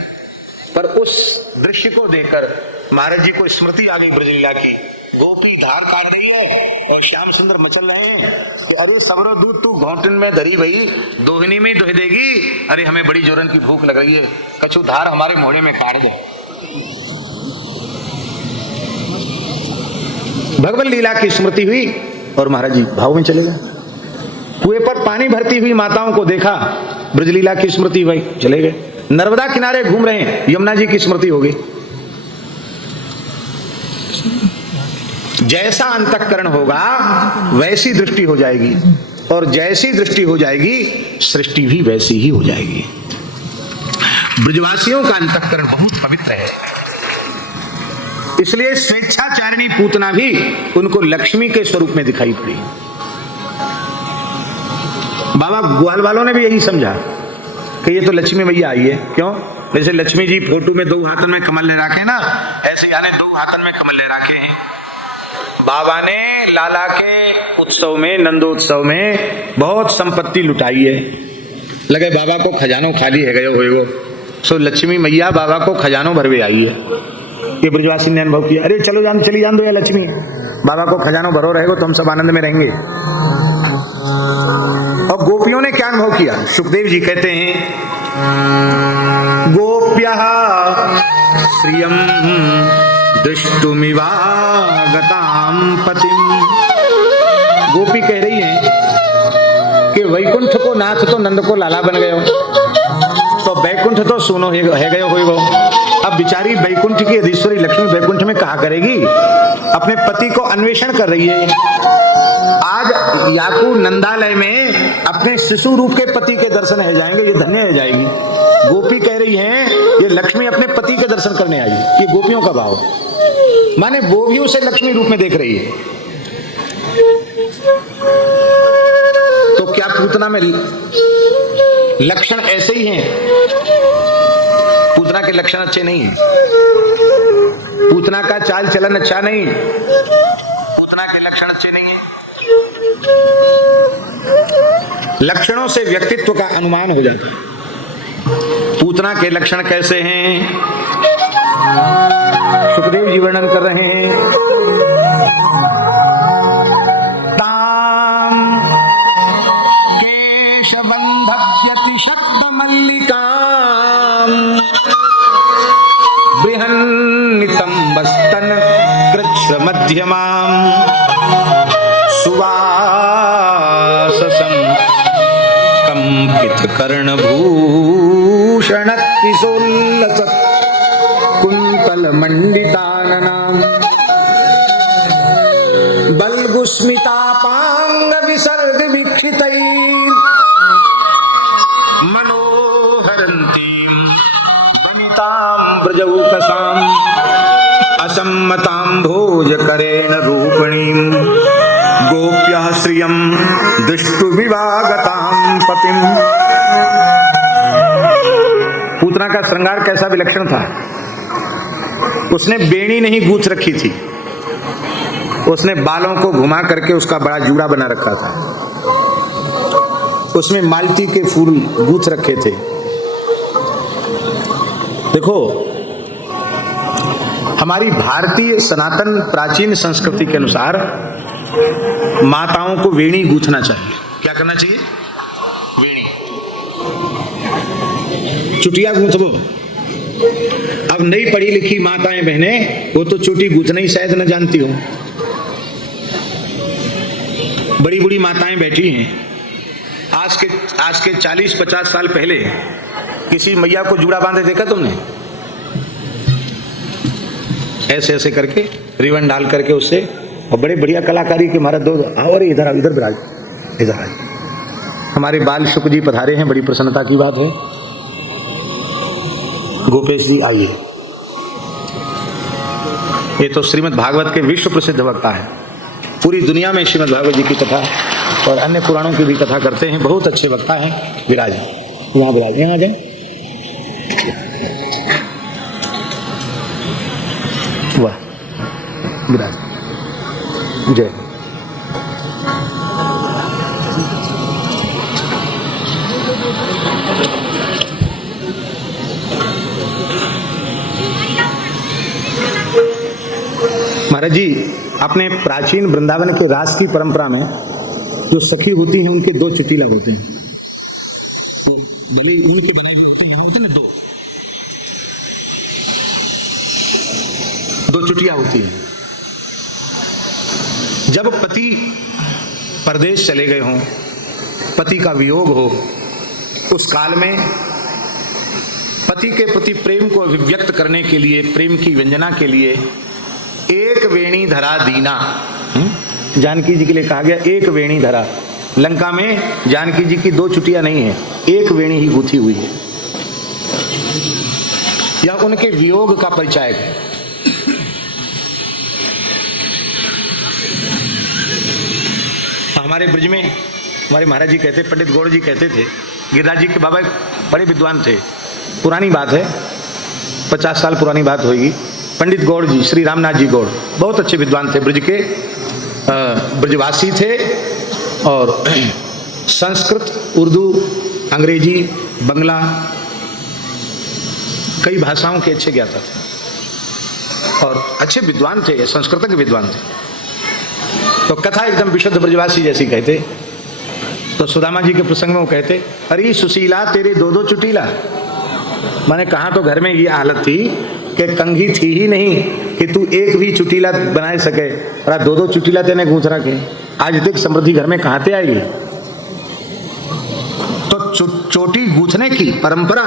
पर उस दृश्य को देखकर महाराज जी को स्मृति आ गई ब्रजलीला की। गोपी धार काट रही है और श्याम सुंदर मचल रहे हैं, तो अरे सबरो दूध तू घोंटन में धरी भई, दोहनी में दोह देगी। अरे हमें बड़ी जोरन की भूख लग रही है, कछु धार हमारे मोड़े में काट दो। भगवत लीला की स्मृति हुई और महाराज जी भाव में चले गए। कुएं पर पानी भरती हुई माताओं को देखा, ब्रजलीला की स्मृति हुई, चले गए। नर्मदा किनारे घूम रहे हैं, यमुना जी की स्मृति हो गई। जैसा अंतःकरण होगा वैसी दृष्टि हो जाएगी, और जैसी दृष्टि हो जाएगी सृष्टि भी वैसी ही हो जाएगी। ब्रजवासियों का अंतःकरण बहुत पवित्र है, इसलिए स्वेच्छाचारिणी पूतना भी उनको लक्ष्मी के स्वरूप में दिखाई पड़ी। बाबा ग्वाल वालों ने भी यही समझा कि ये तो लक्ष्मी मैया आई है। क्यों? जैसे लक्ष्मी जी फोटो में दो हाथन में कमल ले रखे ना, ऐसे यानी दो हाथन में कमल ले रखे हैं। बाबा ने लाला के उत्सव में, नंदोत्सव में बहुत संपत्ति लुटाई है। लगे बाबा को खजानो खाली है गयो होएगो, सो लक्ष्मी मैया बाबा को खजानो भरवे आई है। ये ब्रजवासी ने अनुभव किया। अरे चलो जान, चली जान दो या लक्ष्मी, बाबा को खजानो भरो रहेगो तो हम सब आनंद में रहेंगे। और गोपियों ने क्या अनुभव किया? सुखदेव जी कहते हैं, गोप्यः श्रियं दृष्टुमिवागतां पतिम। गोपी कह रही है कि वैकुंठ को नाथ तो नंद को लाला बन गयो, तो वैकुंठ तो सुनो है गयो होएगो। अब बिचारी वैकुंठ की अधीश्वरी लक्ष्मी वैकुंठ में कहा करेगी? अपने पति को अन्वेषण कर रही है। आज याकू नंदालय में अपने शिशु रूप के पति के दर्शन हो जाएंगे, ये धन्य हो जाएगी। गोपी कह रही है ये लक्ष्मी अपने पति के दर्शन करने आई। ये गोपियों का भाव, माने वो भी उसे लक्ष्मी रूप में देख रही है। तो क्या पूतना में लक्षण ऐसे ही हैं? पूतना के लक्षण अच्छे नहीं है, पूतना का चाल चलन अच्छा नहीं, पूतना के लक्षण अच्छे नहीं है। लक्षणों से व्यक्तित्व का अनुमान हो जाता है। पूतना के लक्षण कैसे हैं? सुखदेव जी वर्णन कर रहे हैं। ताम केशबंधक्ष्यति शब्दमल्लिकाम बृहन्नितंबस्तन कृच्छ्रमध्यमाम सुवाससं कंपित कर्णभूषणत्रिशूलसत् कुन्तलमण्डिताननाम् बल्गुस्मितापांग विसर्ग विक्षितैर् मनोरम भजऊ कसाम असम्मताम्भोज करेण रूपिणीम गोप्यः श्रियं दृष्टु विवागतां पतिम। पूतना का श्रृंगार कैसा विलक्षण था। उसने बेणी नहीं गूंथ रखी थी, उसने बालों को घुमा करके उसका बड़ा जूड़ा बना रखा था, उसमें मालती के फूल गूंथ रखे थे। देखो, हमारी भारतीय सनातन प्राचीन संस्कृति के अनुसार माताओं को वेणी गूंथना चाहिए। क्या करना चाहिए? वेणी, चुटिया गूंथबो। अब नई पढ़ी लिखी माताएं बहनें वो तो चुटी गूंथना ही शायद न जानती हो। बड़ी बड़ी माताएं बैठी हैं, आज के 40-50 साल पहले किसी मैया को जूड़ा बांधे देखा तुमने? ऐसे ऐसे करके रिबन डाल करके उससे, और बड़े बढ़िया कलाकारी के महाराज दो आओ, अरे इधर इधर विराज, इधर आज हमारे बाल शुक्र जी पधारे हैं, बड़ी प्रसन्नता की बात है। गोपेश जी आइए। ये तो श्रीमद् भागवत के विश्व प्रसिद्ध वक्ता है, पूरी दुनिया में श्रीमद् भागवत जी की कथा और अन्य पुराणों की भी कथा करते हैं, बहुत अच्छे वक्ता हैं। विराज यहाँ, विराज यहाँ आ जाए। वाह, विराज जय। महाराज जी, अपने प्राचीन वृंदावन के रास की परंपरा में जो सखी होती हैं उनके दो चुटीला होते हैं, भले ऊन के बने होते हैं ना, दो चुटिया होती हैं। जब पति परदेश चले गए हों, पति का वियोग हो, उस काल में पति के प्रति प्रेम को अभिव्यक्त करने के लिए, प्रेम की व्यंजना के लिए एक वेणी धरा दीना। जानकी जी के लिए कहा गया एक वेणी धरा। लंका में जानकी जी की दो चुटिया नहीं है, एक वेणी ही गूंथी हुई है। यह उनके वियोग का परिचय है। हमारे ब्रज में हमारे महाराज जी कहते, पंडित गौड़ जी कहते थे, गिरिराज जी के बाबा बड़े विद्वान थे, पुरानी बात है, 50 साल पुरानी बात होगी। पंडित गौड़ जी, श्री रामनाथ जी गौड़, बहुत अच्छे विद्वान थे, ब्रज के ब्रजवासी थे और संस्कृत, उर्दू, अंग्रेजी, बंगला, कई भाषाओं के अच्छे ज्ञाता थे और अच्छे विद्वान थे, संस्कृत के विद्वान थे। तो कथा एकदम विशुद्ध ब्रजवासी जैसी कहते। तो सुदामा जी के प्रसंग में वो कहते, अरे सुशीला तेरे दो दो चुटीला। मैंने कहा तो घर में ये हालत थी कि कंघी थी ही नहीं कि तू एक भी चुटीला बनाए सके, और दो दो चुटीला तेने गूंथ रखे। आज तक समृद्धि घर में कहां से आएगी? तो चोटी गूंथने की परंपरा,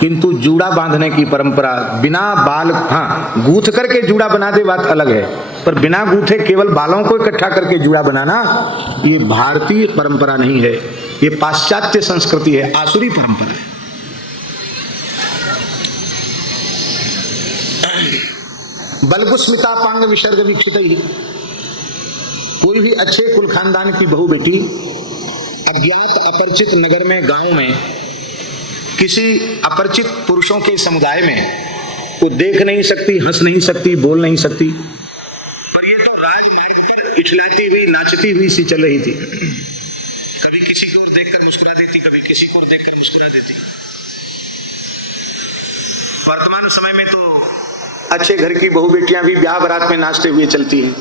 किंतु जूड़ा बांधने की परंपरा बिना बाल, हाँ गूंथ करके जूड़ा बना दे बात अलग है, पर बिना गूंथे केवल बालों को इकट्ठा करके जूड़ा बनाना ये भारतीय परंपरा नहीं है, ये पाश्चात्य संस्कृति है, आसुरी परंपरा है। बलगुस्मिता पांग विसर्ग वीक्षित ही। कोई भी अच्छे कुल खानदान की बहू बेटी अज्ञात अपरिचित नगर में, गांव में, किसी अपरिचित पुरुषों के समुदाय में वो देख नहीं सकती, हंस नहीं सकती, बोल नहीं सकती, पर ये तो राजमार्ग पर इठलाती हुई, नाचती हुई सी चल रही थी। कभी किसी को देखकर मुस्कुरा देती, कभी किसी को देखकर मुस्कुरा देती। वर्तमान समय में तो अच्छे घर की बहू बेटियां भी ब्याह बारात में नाचते हुए चलती हैं,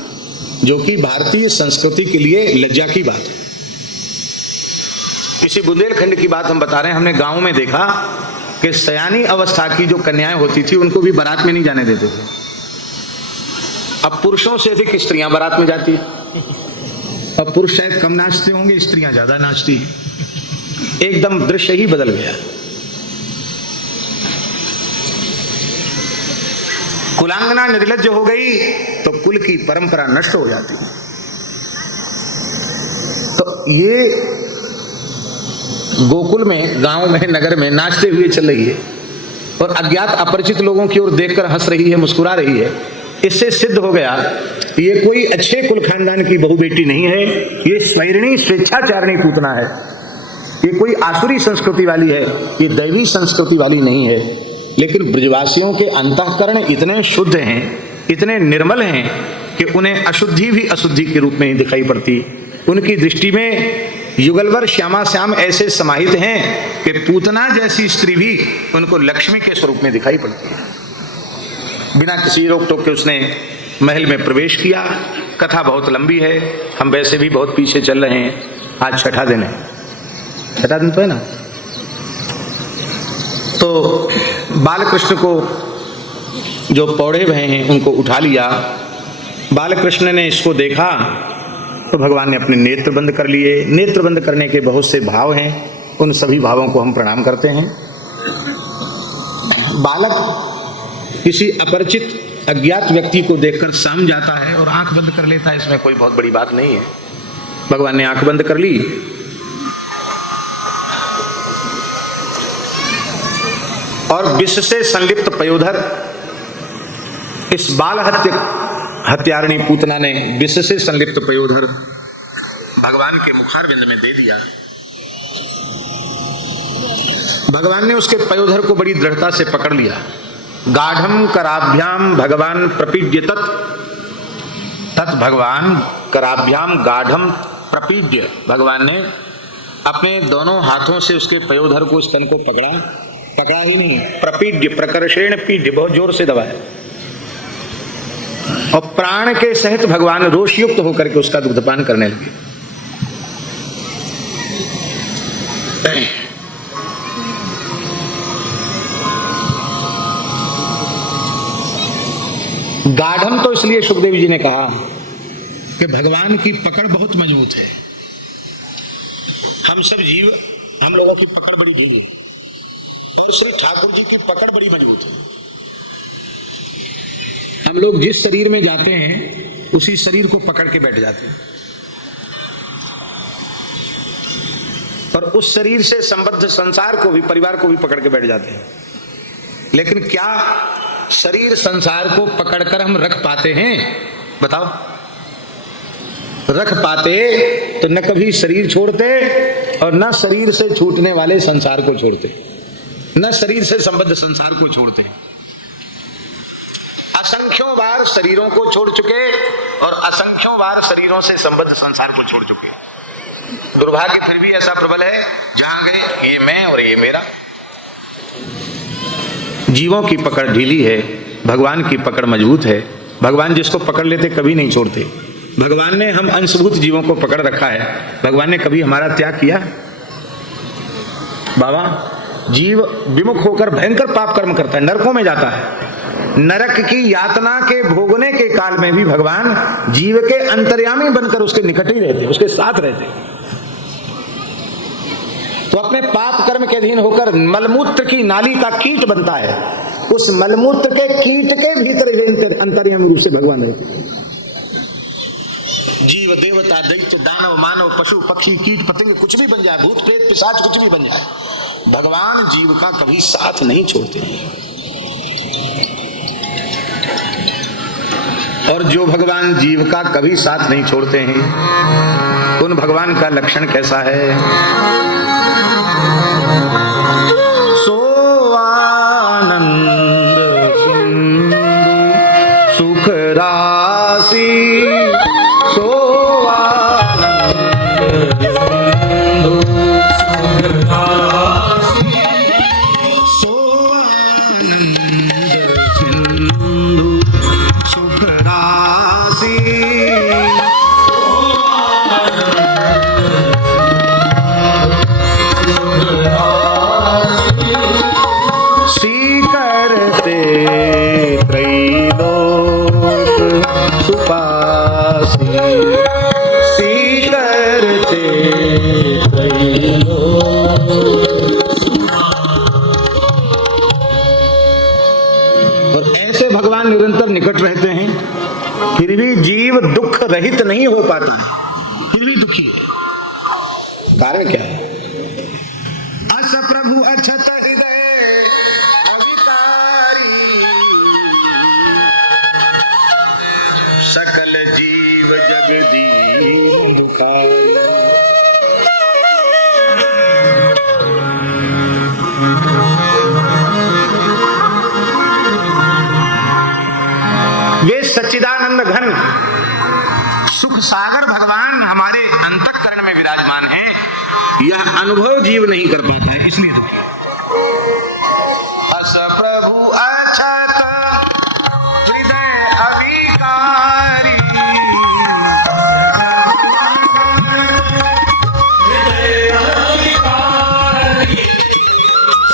जो कि भारतीय संस्कृति के लिए लज्जा की बात है। इसी बुंदेलखंड की बात हम बता रहे हैं। हमने गांव में देखा कि सयानी अवस्था की जो कन्याएं होती थी उनको भी बारात में नहीं जाने देते थे। अब पुरुषों से अधिक स्त्रियां बारात में जाती है। अब पुरुष शायद कम नाचते होंगे, स्त्रियां ज्यादा नाचती हैं। एकदम दृश्य ही बदल गया। कुलांगना निर्लज्ज हो गई तो कुल की परंपरा नष्ट हो जाती है। तो ये गोकुल में, गांव में, नगर में नाचते हुए चल रही है। और अज्ञात अपरिचित लोगों की ओर देखकर हंस रही है, मुस्कुरा रही है, इससे सिद्ध हो गया ये कोई अच्छे कुल खानदान की बहू बेटी नहीं है, ये स्वैरिणी स्वेच्छाचारिणी पूतना है, ये कोई आसुरी संस्कृति वाली है, ये दैवी संस्कृति वाली नहीं है। लेकिन ब्रजवासियों के अंतःकरण इतने शुद्ध हैं, इतने निर्मल हैं कि उन्हें अशुद्धि भी अशुद्धि के रूप में ही दिखाई पड़ती। उनकी दृष्टि में युगलवर श्यामा श्याम ऐसे समाहित हैं कि पूतना जैसी स्त्री भी उनको लक्ष्मी के स्वरूप में दिखाई पड़ती है। बिना किसी रोक टोक के उसने महल में प्रवेश किया। कथा बहुत लंबी है, हम वैसे भी बहुत पीछे चल रहे हैं। आज छठा दिन है, छठा दिन तो है ना। तो बालकृष्ण को जो पौड़े भय हैं उनको उठा लिया। बालकृष्ण ने इसको देखा तो भगवान ने अपने नेत्र बंद कर लिए। नेत्र बंद करने के बहुत से भाव हैं, उन सभी भावों को हम प्रणाम करते हैं। बालक किसी अपरिचित अज्ञात व्यक्ति को देखकर सम जाता है और आंख बंद कर लेता है, इसमें कोई बहुत बड़ी बात नहीं है। भगवान ने आंख बंद कर ली और विष से संलिप्त पयोधर इस बाल हत्यारिणी पूतना ने विष से संलिप्त पयोधर भगवान के मुखारविंद में दे दिया। भगवान ने उसके पयोधर को बड़ी दृढ़ता से पकड़ लिया। गाढ़म कराभ्याम भगवान प्रपीड्य तत् भगवान कराभ्याम गाढ़म प्रपीड्य। भगवान ने अपने दोनों हाथों से उसके पयोधर को, स्तन को पकड़ा ही नहीं, प्रपीड्य, प्रकर्षेण पीड्य, बहुत जोर से दबाया और प्राण के सहित भगवान रोषयुक्त होकर के उसका दुग्धपान करने लगे। गाढ़म तो इसलिए सुखदेव जी ने कहा कि भगवान की पकड़ बहुत मजबूत है। हम सब जीव, हम लोगों की पकड़ बड़ी ढीली है, और श्री ठाकुर जी की पकड़ बड़ी मजबूत है। हम लोग जिस शरीर में जाते हैं उसी शरीर को पकड़ के बैठ जाते हैं और उस शरीर से संबद्ध संसार को भी, परिवार को भी पकड़ के बैठ जाते हैं। लेकिन क्या शरीर संसार को पकड़कर हम रख पाते हैं? बताओ, रख पाते तो न कभी शरीर छोड़ते और न शरीर से छूटने वाले संसार को छोड़ते, न शरीर से संबद्ध संसार को छोड़ते। असंख्यों बार शरीरों को छोड़ चुके और असंख्यों बार शरीरों से संबद्ध संसार को छोड़ चुके। दुर्भाग्य फिर भी ऐसा प्रबल है, जहां गए ये मैं और ये मेरा। जीवों की पकड़ ढीली है, भगवान की पकड़ मजबूत है। भगवान जिसको पकड़ लेते कभी नहीं छोड़ते। भगवान ने हम अंशभूत जीवों को पकड़ रखा है। भगवान ने कभी हमारा त्याग किया? बाबा, जीव विमुख होकर भयंकर पाप कर्म करता है, नरकों में जाता है। नरक की यातना के भोगने के काल में भी भगवान जीव के अंतर्यामी बनकर उसके निकट ही रहते, उसके साथ रहते। तो अपने पाप कर्म के अधीन होकर मलमूत्र की नाली का कीट बनता है, उस मलमूत्र के कीट के भीतर अंतर्यामी रूप से भगवान रहते। जीव, देवता, दैत्य, दानव, मानव, पशु, पक्षी, कीट, पतंग कुछ भी बन जाए, भूत प्रेत पिशाच कुछ भी बन जाए, भगवान जीव का कभी साथ नहीं छोड़ते। और जो भगवान जीव का कभी साथ नहीं छोड़ते हैं, उन भगवान का लक्षण कैसा है? सो आनंद सिंधु सुख राशि, सो आनंद सिंधु सुख राशि, सो आनंद सिंधु सुख राशि, श्री करते त्रैलोक सुपासी, श्री करते त्रैलोक। और ऐसे भगवान निरंतर निकट रहते हैं, फिर भी जीव दुख रहित नहीं हो पाता, फिर भी दुखी है। कारण क्या है? अस प्रभु अछत हृदय अविकार जीव जगदीन दुखारी। वे सच्चिदानंद घन सुख सागर भगवान हमारे अंतःकरण में विराजमान है, यह अनुभव जीव नहीं कर पाता है, इसलिए दुखी। अस प्रभु अछत हृदय अविकारी,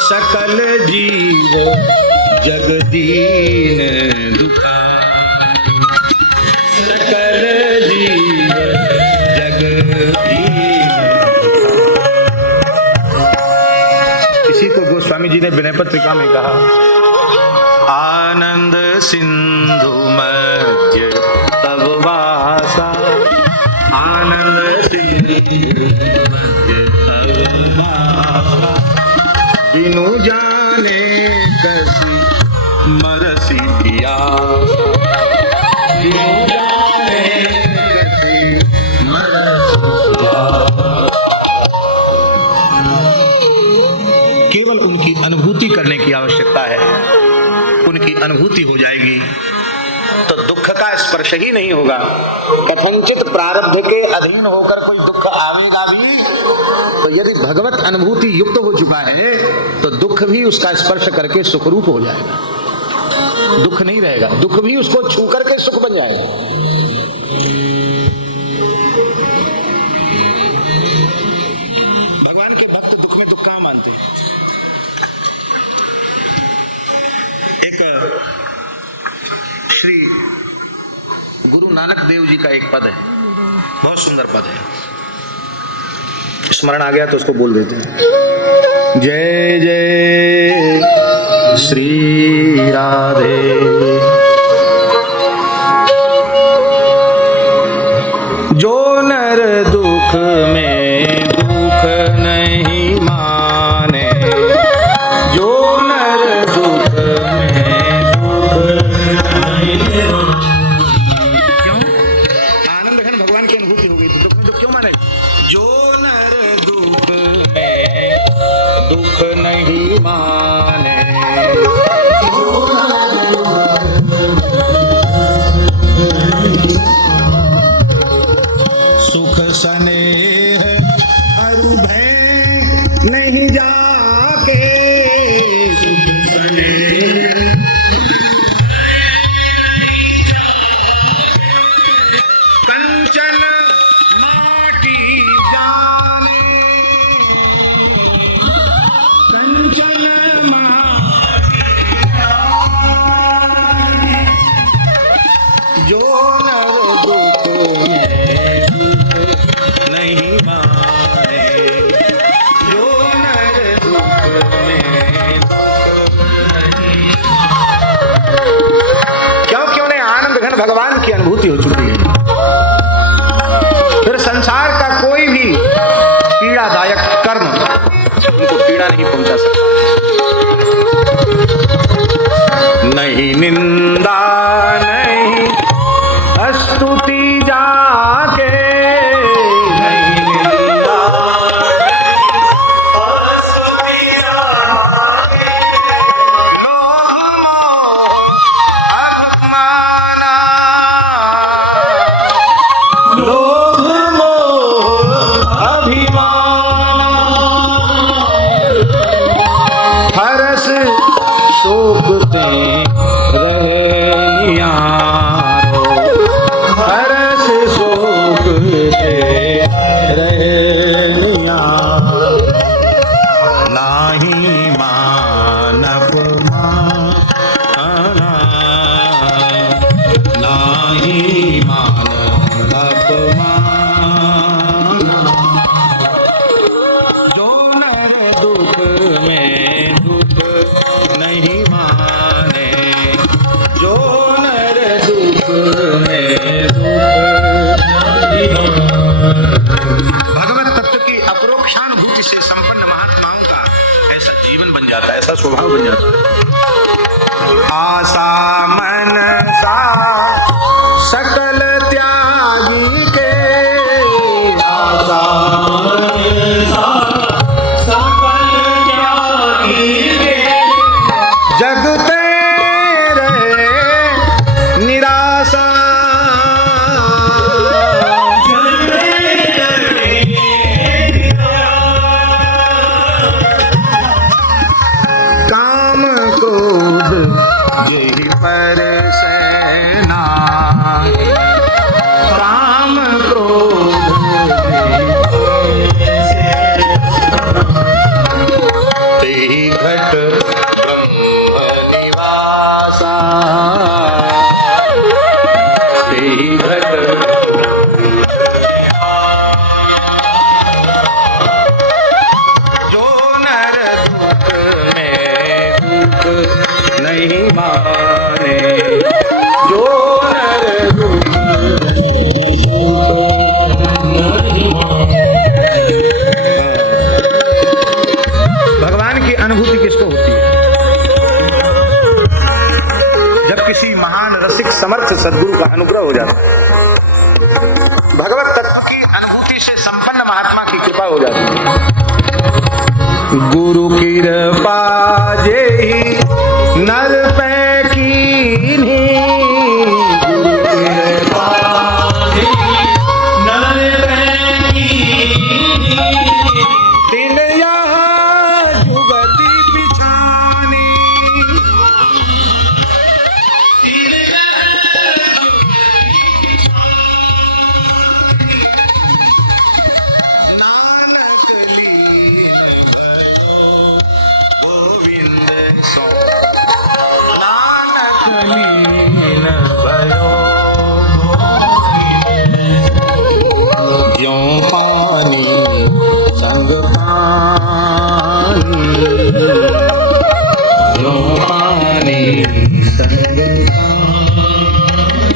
सकल जीव जगदीन दुखारी, सकल जीव जगदीन। इसी को गोस्वामी जी ने विनय पत्रिका में कहा, आनंद सिंधु मध्य तब वासा, आनंद सिंधु मध्य तब वासा, बिनु जाने कसी मरसी दिया, बिनु जाने कसी मरसी दिया। केवल उनकी अनुभूति करने की आवश्यकता है, उनकी अनुभूति हो जाएगी तो दुख का स्पर्श ही नहीं होगा। कथनचित प्रारब्ध के अधीन होकर कोई दुख आवेगा भी तो यदि भगवत अनुभूति युक्त हो चुका है तो दुख भी उसका स्पर्श करके सुखरूप हो जाएगा, दुख नहीं रहेगा, दुख भी उसको छू करके सुख बन जाएगा। भगवान के भक्त दुख में दुख कहां मानते हैं। एक श्री गुरु नानक देव जी का एक पद है, बहुत सुंदर पद है, स्मरण आ गया तो उसको बोल देते हैं। जय जय श्री राधे, जो नर दुख में दुख नहीं माने, जो नर दुख में दुख नहीं। क्यों? आनंद घन भगवान की अनुभूति हो गई तो दुख में दुख क्यों माने। जो नर दुख में दुख नहीं माने, सुख स्नेह अरु भय नहीं जाके, सुख स्नेह कंचन माटी जाने, कंचन जो नर दुख में दुख नहीं माने, जो नर दुख में क्योंकि उन्हें आनंद घन भगवान की अनुभूति हो चुकी है। फिर संसार का कोई भी पीड़ादायक कर्म उनको पीड़ा नहीं पहुंचा सकता। नहीं निंदा नहीं स्तुति जाके, नहीं निंदा स्तुति जाके, लोभ मोह अभिमाना, लोभ मोह अभिमाना, हरस शोक ते रहे नियारो, हरस शोक ते रहे नियारो, नाही मानव माना, नाही मानव अपमाना, जो नर दुख में दुख नहीं माने, जो नर दुख में दुख नहीं माने। भगवत तत्व की अपरोक्षानुभूति से संपन्न महात्माओं का ऐसा जीवन बन जाता है, ऐसा स्वभाव बन जाता है। आशा मन सा सकल त्याग विद्वान रसिक समर्थ सद्गुरु का अनुग्रह हो जाता है। भगवत तत्व की अनुभूति से संपन्न महात्मा की कृपा हो जाती है। गुरु कृपा जेहि नर पे कीन्ही, गुरु कृपा जेहि नर पे कीन्ही, तिन यह जुगति पिछानी, तिन यह जुगति पिछानी, नानक लीन भयो गोविंद सो, नानक लीन भयो ज्यों पानी संग पानी, ज्यों पानी संग पानी,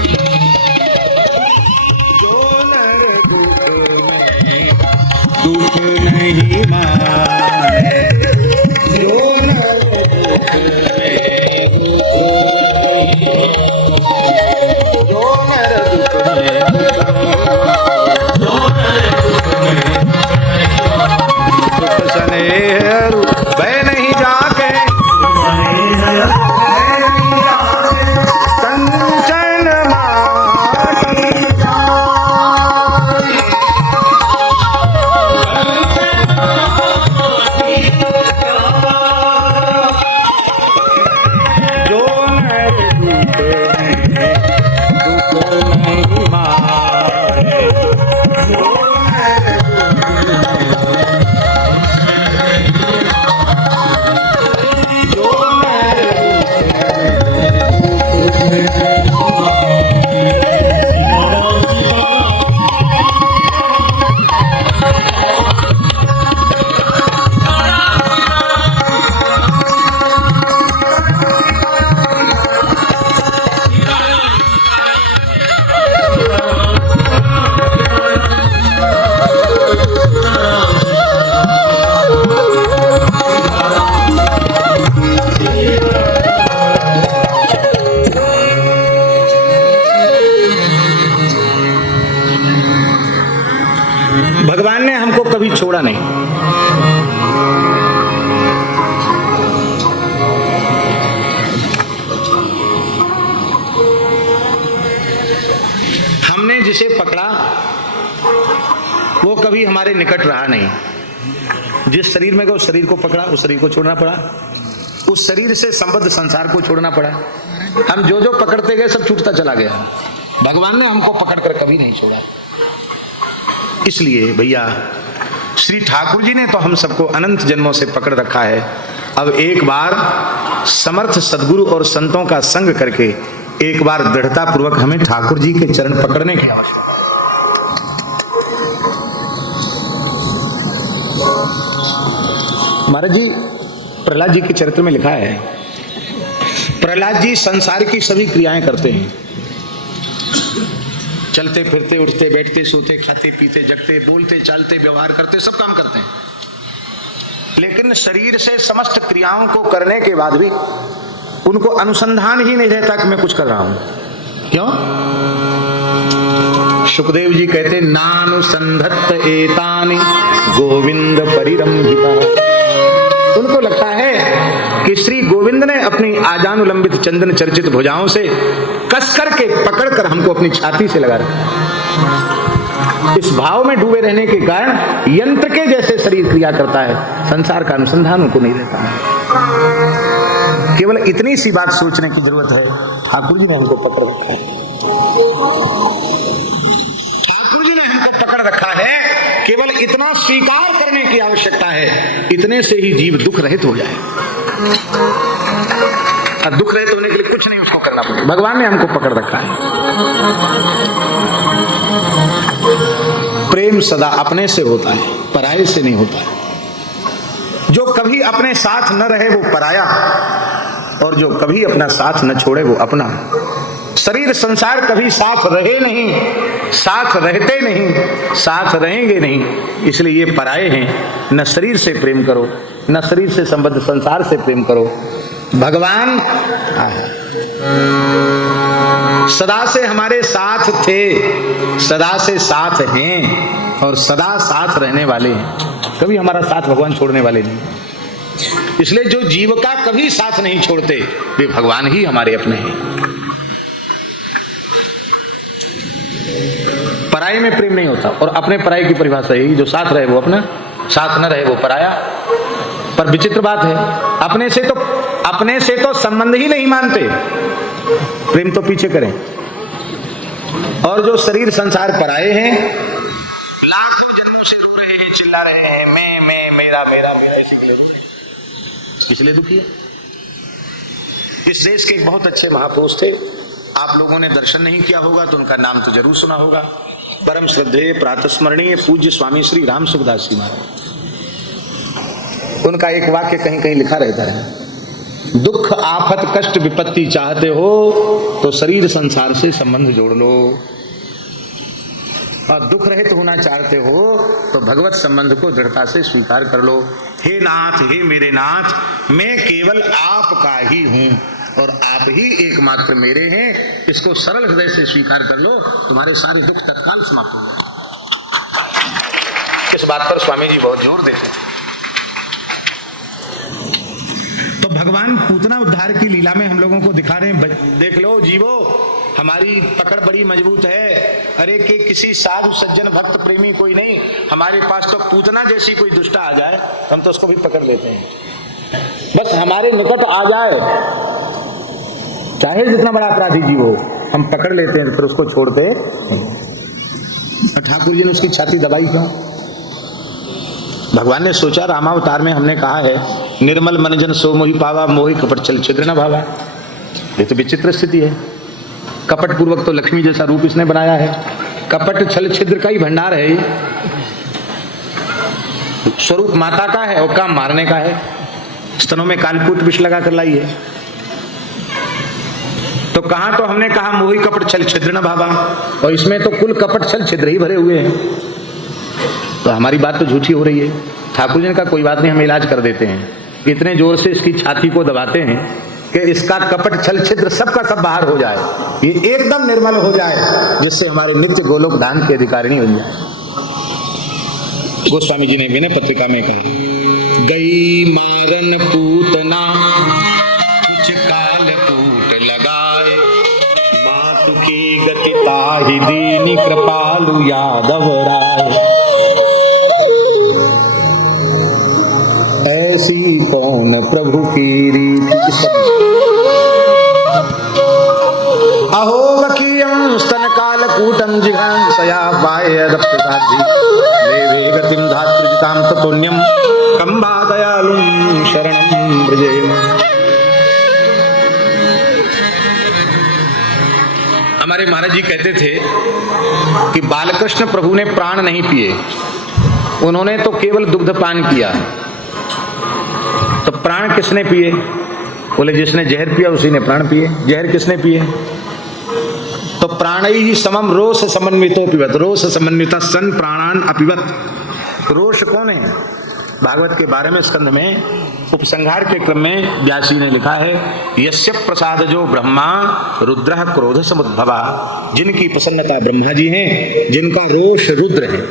जो नर दुख में दुख नहीं माने, जो नर दुख में दुख नहीं, जो नर दुख में सुख स्नेह भय नहीं जाके, कंचन माटन जाई, जो नर दुख में दुख नहीं माने, जो नर भगवान ने हमको कभी छोड़ा नहीं। हमने जिसे पकड़ा वो कभी हमारे निकट रहा नहीं। जिस शरीर में गए उस शरीर को पकड़ा, उस शरीर को छोड़ना पड़ा, उस शरीर से संबद्ध संसार को छोड़ना पड़ा। हम जो जो पकड़ते गए सब छूटता चला गया। भगवान ने हमको पकड़कर कभी नहीं छोड़ा। इसलिए भैया श्री ठाकुर जी ने तो हम सबको अनंत जन्मों से पकड़ रखा है। अब एक बार समर्थ सद्गुरु और संतों का संग करके एक बार दृढ़ता पूर्वक हमें ठाकुर जी के चरण पकड़ने की आवश्यकता है। महाराज जी प्रहलाद जी के चरित्र में लिखा है, प्रहलाद जी संसार की सभी क्रियाएं करते हैं। चलते फिरते, उठते बैठते, सोते खाते पीते, जगते, बोलते चालते, व्यवहार करते, सब काम करते हैं। लेकिन शरीर से समस्त क्रियाओं को करने के बाद भी उनको अनुसंधान ही नहीं रहता कि मैं कुछ कर रहा हूं। क्यों? सुखदेव जी कहते नानुसंधत्त एतानि गोविंद परिरंभिता। उनको लगता है कि श्री गोविंद ने अपनी आजानुलंबित चंदन चर्चित भुजाओं से कस करके पकड़ कर हमको अपनी छाती से लगा रखा। इस भाव में डूबे रहने के कारण यंत्र के जैसे शरीर क्रिया करता है, संसार का अनुसंधान उनको नहीं रहता है। केवल इतनी सी बात सोचने की जरूरत है, ठाकुर जी ने हमको पकड़ रखा है। ठाकुर जी ने हमको पकड़ रखा है, केवल इतना स्वीकार करने की आवश्यकता है। इतने से ही जीव दुख रहित हो जाए। और दुख रहित होने के लिए कुछ नहीं उसको करना पड़ेगा। भगवान ने हमको पकड़ रखा है। प्रेम सदा अपने से होता है, पराये से नहीं होता है। जो कभी अपने साथ न रहे वो पराया, और जो कभी अपना साथ न छोड़े वो अपना। शरीर संसार कभी साथ रहे नहीं, साथ रहते नहीं, साथ रहेंगे नहीं, इसलिए ये पराये हैं। न शरीर से प्रेम करो, न शरीर से संबद्ध संसार से प्रेम करो। भगवान सदा से हमारे साथ थे, सदा से साथ हैं और सदा साथ रहने वाले हैं। कभी हमारा साथ भगवान छोड़ने वाले नहीं। इसलिए जो जीव का कभी साथ नहीं छोड़ते वे भगवान ही हमारे अपने हैं। पराये में प्रेम नहीं होता, और अपने पराये की परिभाषा यही, जो साथ रहे वो अपना, साथ न रहे वो पराया। पर विचित्र बात है, अपने से तो संबंध ही नहीं मानते, प्रेम तो पीछे करें। और जो शरीर संसार पराये हैं, लाखों जन्मों से रो रहे हैं, चिल्ला रहे हैं, मैं मेरा मेरा मेरा, ऐसी क्यों रो रहे हैं? इसलिए दुखी है। इस देश के एक बहुत अच्छे महापुरुष थे, आप लोगों ने दर्शन नहीं किया होगा तो उनका नाम तो जरूर सुना होगा। परम श्रद्धेय प्रातस्मरणीय पूज्य स्वामी श्री राम सुखदास जी महाराज। उनका एक वाक्य कहीं कहीं लिखा रहता है, दुख आफत कष्ट विपत्ति चाहते हो तो शरीर संसार से संबंध जोड़ लो, और दुख रहित होना चाहते हो तो भगवत संबंध को दृढ़ता से स्वीकार कर लो। हे नाथ, हे मेरे नाथ, मैं केवल आपका ही हूं और आप ही एकमात्र मेरे हैं, इसको सरल हृदय से स्वीकार कर लो, तुम्हारे सारे दुख तत्काल समाप्त हो जाए। इस बात पर स्वामी जी बहुत जोर देते हैं। तो भगवान पूतना उद्धार की लीला में हम लोगों को दिखा रहे हैं, देख लो जीवो, हमारी पकड़ बड़ी मजबूत है। अरे कि किसी साधु सज्जन भक्त प्रेमी कोई नहीं, हमारे पास तो पूतना जैसी कोई दुष्टा आ जाए हम तो उसको भी पकड़ लेते हैं। बस हमारे निकट आ जाए, चाहे जितना बड़ा अपराधी जीव हो, हम पकड़ लेते हैं, फिर उसको छोड़ते। ठाकुर जी ने उसकी छाती दबाई क्यों? भगवान ने सोचा, रामावतार में हमने कहा है, निर्मल मन जन सो मोहि पावा, मोहि कपट छल छिद्र न भावा। ये तो विचित्र स्थिति है। कपट पूर्वक तो लक्ष्मी जैसा रूप इसने बनाया है, कपट छल छिद्र का ही भंडार है। स्वरूप माता का है और काम मारने का है। स्तनों में कालकूट विष लगा कर लाई है। तो कहां तो हमने कहा मोहि कपट छल छिद्र न भावा, और इसमें तो कुल कपट छल छिद्र ही भरे हुए हैं। तो हमारी बात तो झूठी हो रही है। ठाकुर जी ने कहा कोई बात नहीं, हम इलाज कर देते हैं। इतने जोर से इसकी छाती को दबाते हैं कि इसका कपट छल छिद्र सबका सब बाहर हो जाए, ये एकदम निर्मल हो जाए, जिससे हमारे नित्य गोलोक धाम के अधिकारी हो जाए। गोस्वामी जी ने विनय पत्रिका में कहा, गई मारन पूतना कुछ काल कूट लगाए, मातु की गति ताहि दीनी कृपालु यादव राय। ऐसी कौन प्रभु की रीति, अहो वकीयं स्तन काल कूटं जिघांसया वायदप्तसाधि देवे गतिं धातृजितां ततोन्यं कंबा दयालुं शरणं व्रजेम। हमारे महाराज जी कहते थे कि बालकृष्ण प्रभु ने प्राण नहीं पिए, उन्होंने तो केवल दुग्ध पान किया। तो प्राण किसने पिए? बोले जिसने जहर पिया उसी ने प्राण पिए। जहर किसने पिए? तो प्राणई ही समम रोष समन्वितो पिबत, रोष समन्विता सन प्राणान अपिबत। रोष कौन है? भागवत के 12वें स्कंध में उपसंहार के क्रम में व्यासी ने लिखा है, यस्य प्रसाद जो ब्रह्मा रुद्र क्रोध समुद्भवा, जिनकी प्रसन्नता ब्रह्मा जी हैं, जिनका रोष रुद्र है,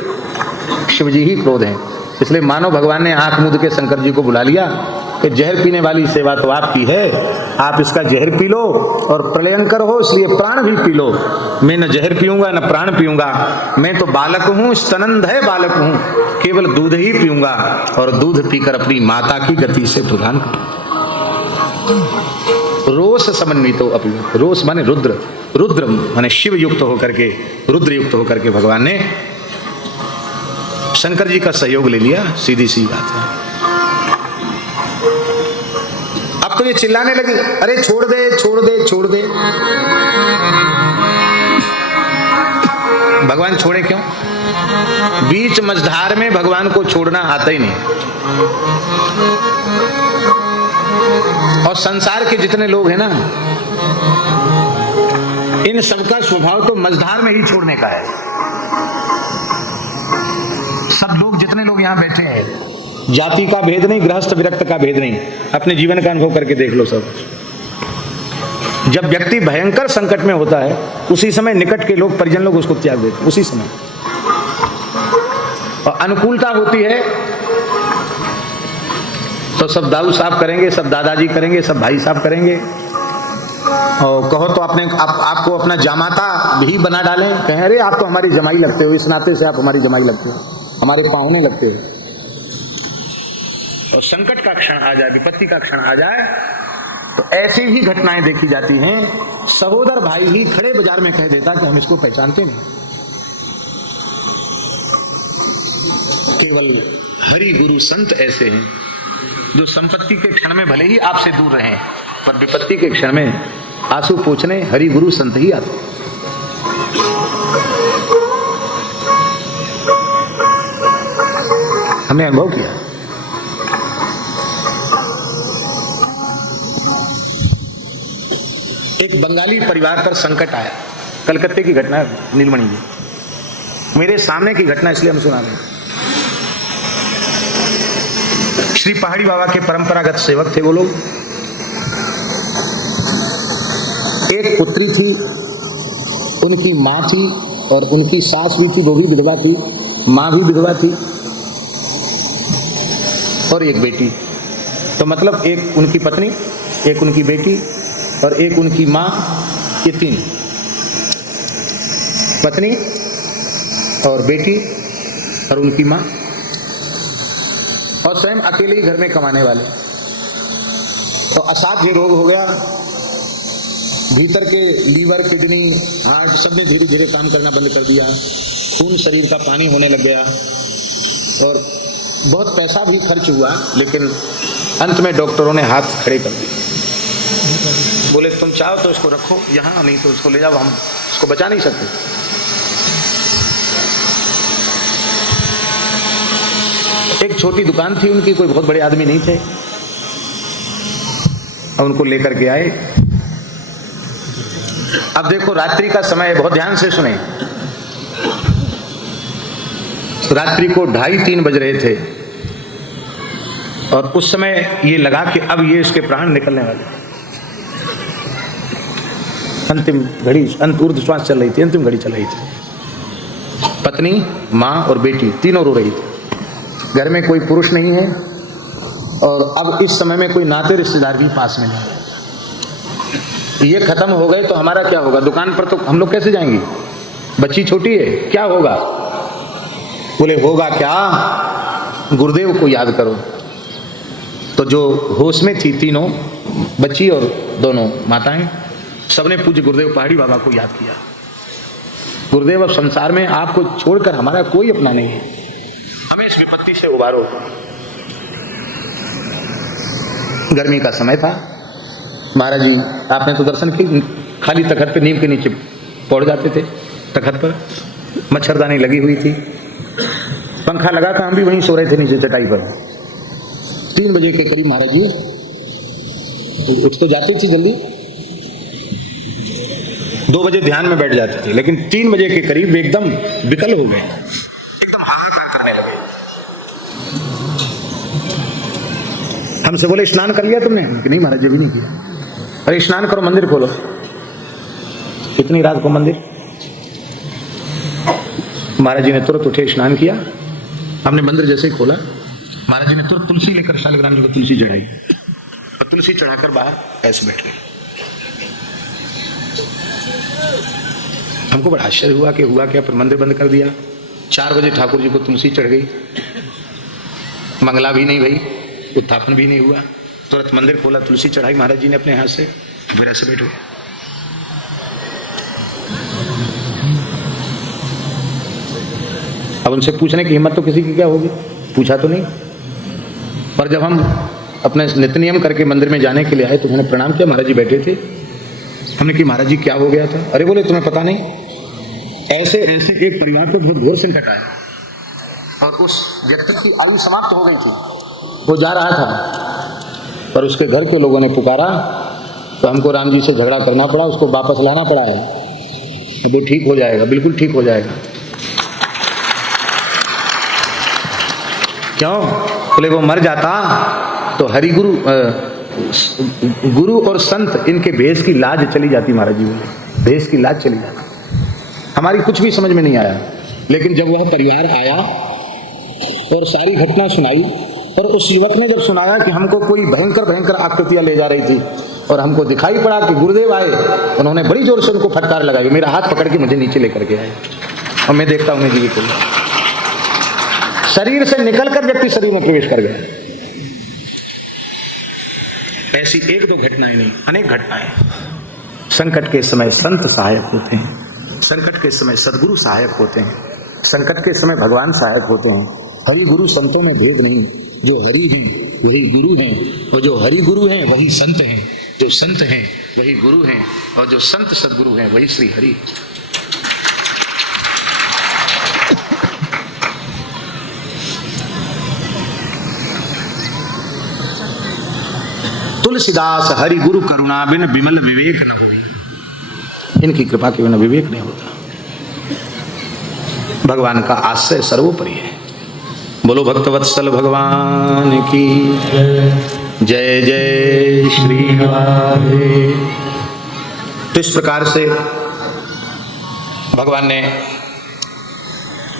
शिव जी ही क्रोध है। इसलिए मानो भगवान ने आंख मूंद के शंकर जी को बुला लिया कि जहर पीने वाली सेवा तो आपकी है, आप इसका जहर पी लो, और प्रलयंकर हो इसलिए प्राण भी पी लो। मैं न जहर पीऊंगा न प्राण पीऊंगा, मैं तो बालक हूं, स्तनंदय बालक हूं, केवल दूध ही पीऊंगा और दूध पीकर अपनी माता की गति से प्रदान करूंगा। रोष समन्वितो अपि, रोष माने रुद्र, रुद्र माने शिव युक्त होकर के, रुद्र युक्त होकर के भगवान ने शंकर जी का सहयोग ले लिया। सीधी सी बात है। अब तो ये चिल्लाने लगी, अरे छोड़ दे छोड़ दे छोड़ दे। भगवान छोड़े क्यों? बीच मझधार में भगवान को छोड़ना आता ही नहीं। और संसार के जितने लोग हैं ना, इन सबका स्वभाव तो मझधार में ही छोड़ने का है। सब लोग, जितने लोग यहां बैठे हैं, जाति का भेद नहीं, गृहस्थ विरक्त का भेद नहीं, अपने जीवन का अनुभव करके देख लो। सब जब व्यक्ति भयंकर संकट में होता है उसी समय निकट के लोग, परिजन लोग उसको त्याग देते, उसी समय। और अनुकूलता होती है तो सब दाऊ साहब करेंगे, सब दादाजी करेंगे, सब भाई साहब करेंगे। और कहो तो आपको अपना जामाता भी बना डालें, कहें अरे आप तो हमारी जमाई लगते हो, इस नाते से आप हमारी जमाई लगते हो, हमारे पाहुने लगते हो। और संकट का क्षण आ जाए, विपत्ति का क्षण आ जाए तो ऐसी ही घटनाएं देखी जाती हैं। सहोदर भाई ही खड़े बाजार में कह देता कि हम इसको पहचानते नहीं। केवल हरि गुरु संत ऐसे हैं जो संपत्ति के क्षण में भले ही आपसे दूर रहें, पर विपत्ति के क्षण में आंसू पोंछने हरि गुरु संत ही आते। हमें अनुभव किया। एक बंगाली परिवार पर संकट आया, कलकत्ते की घटना, नीलमणि जी, मेरे सामने की घटना इसलिए हम सुना रहे हैं। श्री पहाड़ी बाबा के परंपरागत सेवक थे वो लोग। एक पुत्री थी, उनकी माँ थी और उनकी सास भी थी, वो भी विधवा थी, माँ भी विधवा थी, और एक बेटी। तो मतलब एक उनकी पत्नी, एक उनकी बेटी और एक उनकी माँ, ये तीन, पत्नी और बेटी और उनकी माँ, और स्वयं अकेले ही घर में कमाने वाले। तो असाध्य रोग हो गया, भीतर के लीवर, किडनी, हार्ट सब ने धीरे धीरे काम करना बंद कर दिया, खून शरीर का पानी होने लग गया और बहुत पैसा भी खर्च हुआ। लेकिन अंत में डॉक्टरों ने हाथ खड़े कर दिए, बोले तुम चाहो तो इसको रखो यहाँ, नहीं तो इसको ले जाओ, हम इसको बचा नहीं सकते। एक छोटी दुकान थी उनकी, कोई बहुत बड़े आदमी नहीं थे, और उनको लेकर के आए। अब देखो रात्रि का समय, बहुत ध्यान से सुने, रात्रि को 2:30-3 बज रहे थे और उस समय ये लगा कि अब ये इसके प्राण निकलने वाले, अंतिम घड़ी, ऊर्ध्व श्वास चल रही थी, अंतिम घड़ी चल रही थी। पत्नी, माँ और बेटी तीनों रो रही थी। घर में कोई पुरुष नहीं है और अब इस समय में कोई नाते रिश्तेदार भी पास में नहीं है। ये खत्म हो गए तो हमारा क्या होगा? दुकान पर तो हम लोग कैसे जाएंगे? बच्ची छोटी है, क्या होगा? बोले होगा क्या, गुरुदेव को याद करो। तो जो होश में थी तीनों, बच्ची और दोनों माताएं, सबने पूज्य गुरुदेव पहाड़ी बाबा को याद किया। गुरुदेव अब संसार में आपको छोड़कर हमारा कोई अपना नहीं है, हमें इस विपत्ति से उबारो। गर्मी का समय था, महाराज जी आपने तो दर्शन किए, खाली तखत पे नीम के नीचे पड़ जाते थे, तखत पर मच्छरदानी लगी हुई थी, पंखा लगा था, हम भी वहीं सो रहे थे नीचे चटाई पर। 3 बजे के करीब महाराज जी उठ तो जाते थे जल्दी, 2 बजे ध्यान में बैठ जाते थे, लेकिन 3 बजे के करीब एकदम विकल हो गए, एकदम हाहाकार करने लगे। हमसे बोले स्नान कर लिया तुमने? कि नहीं महाराज जी, अभी नहीं किया। अरे स्नान करो, मंदिर खोलो। इतनी रात को मंदिर? महाराज जी ने तुरंत उठे, स्नान किया, हमने मंदिर जैसे ही खोला, महाराज जी ने तुरंत तुलसी लेकर शालिग्राम जी को तुलसी चढ़ाई और तुलसी चढ़ाकर बाहर ऐसे बैठ गए। हमको बड़ा आश्चर्य हुआ कि हुआ क्या, फिर मंदिर बंद कर दिया। 4 बजे ठाकुर जी को तुलसी चढ़ गई, मंगला भी नहीं भई, उत्थापन भी नहीं हुआ, तुरंत मंदिर खोला, तुलसी चढ़ाई महाराज जी ने अपने हाथ से, फिर ऐसे बैठ गए। अब उनसे पूछने की हिम्मत तो किसी की क्या होगी, पूछा तो नहीं। पर जब हम अपने नित्य नियम करके मंदिर में जाने के लिए आए तो उन्होंने प्रणाम किया, महाराज जी बैठे थे। हमने कि महाराज जी क्या हो गया था? अरे बोले तुम्हें पता नहीं, ऐसे ऐसे एक परिवार को बहुत घोर संकट आया और उस व्यक्ति की आयु समाप्त हो गई थी, वो जा रहा था, पर उसके घर के लोगों ने पुकारा तो हमको राम जी से झगड़ा करना पड़ा, उसको वापस लाना पड़ा है, तो वो ठीक हो जाएगा, बिल्कुल ठीक हो जाएगा। क्यों? बोले वो मर जाता तो हरि गुरु गुरु और संत इनके भेष की लाज चली जाती महाराज जी बोले, भेष की लाज चली जाती। हमारी कुछ भी समझ में नहीं आया, लेकिन जब वह परिवार आया और सारी घटना सुनाई, और उस युवक ने जब सुनाया कि हमको कोई भयंकर भयंकर आकृतियां ले जा रही थी और हमको दिखाई पड़ा कि गुरुदेव आए, उन्होंने बड़ी जोर से उनको फटकार लगाई, मेरा हाथ पकड़ के मुझे नीचे लेकर के आए और मैं देखता हूं जी को शरीर से निकलकर व्यक्ति शरीर में प्रवेश कर गया। ऐसी एक दो घटनाएं नहीं, अनेक घटनाएं। संकट के समय संत सहायक होते हैं, संकट के समय सदगुरु सहायक होते हैं, संकट के समय भगवान सहायक होते हैं। हरि गुरु संतों में भेद नहीं, जो हरि हैं वही गुरु हैं, और जो हरि गुरु हैं वही संत हैं, जो संत हैं वही गुरु हैं, और जो संत सदगुरु हैं वही श्री हरि। तुलसीदास हरि गुरु करुणा बिन विमल विवेक न होई। इनकी कृपा के बिना विवेक नहीं होता। भगवान का आश्रय सर्वोपरि है। बोलो भक्तवत्सल भगवान की जय जय श्री राधे। तो इस प्रकार से भगवान ने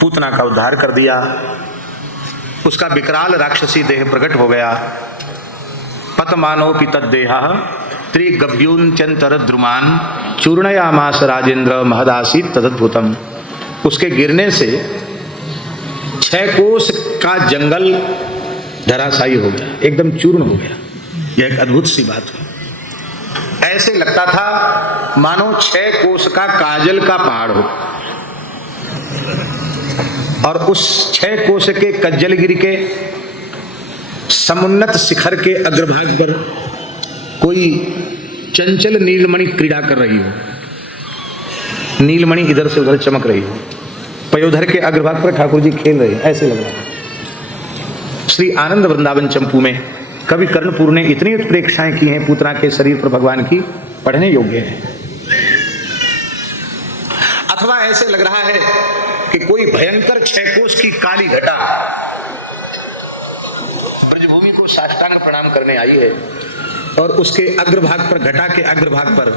पूतना का उद्धार कर दिया। उसका विकराल राक्षसी देह प्रकट हो गया। पतमानोपि तद्देहा त्रिगभ्योंचंतर द्रुमान चूर्णयामास राजेंद्र महदासीत तदद्भुतम। उसके गिरने से 6 कोस का जंगल धराशायी हो गया, एकदम चूर्ण हो गया। यह एक अद्भुत सी बात है। ऐसे लगता था मानो 6 कोस का काजल का पहाड़ हो, और उस 6 कोस के कज्जलगिरी के समुन्नत शिखर के अग्रभाग पर कोई चंचल नीलमणि क्रीड़ा कर रही हो। नीलमणि इधर से उधर चमक रही हो। पयोधर के अग्रभाग पर ठाकुर जी खेल रहे हैं, ऐसे लग रहा है। श्री आनंद वृंदावन चंपू में कवि कर्णपुर ने इतनी उत्प्रेक्षाएं की हैं पूतना के शरीर पर भगवान की, पढ़ने योग्य है। अथवा ऐसे लग रहा है कि कोई भयंकर 6 कोस की काली घटा ब्रजभूमि को साष्टांग प्रणाम करने आई है, और उसके अग्रभाग पर, घटा के अग्रभाग पर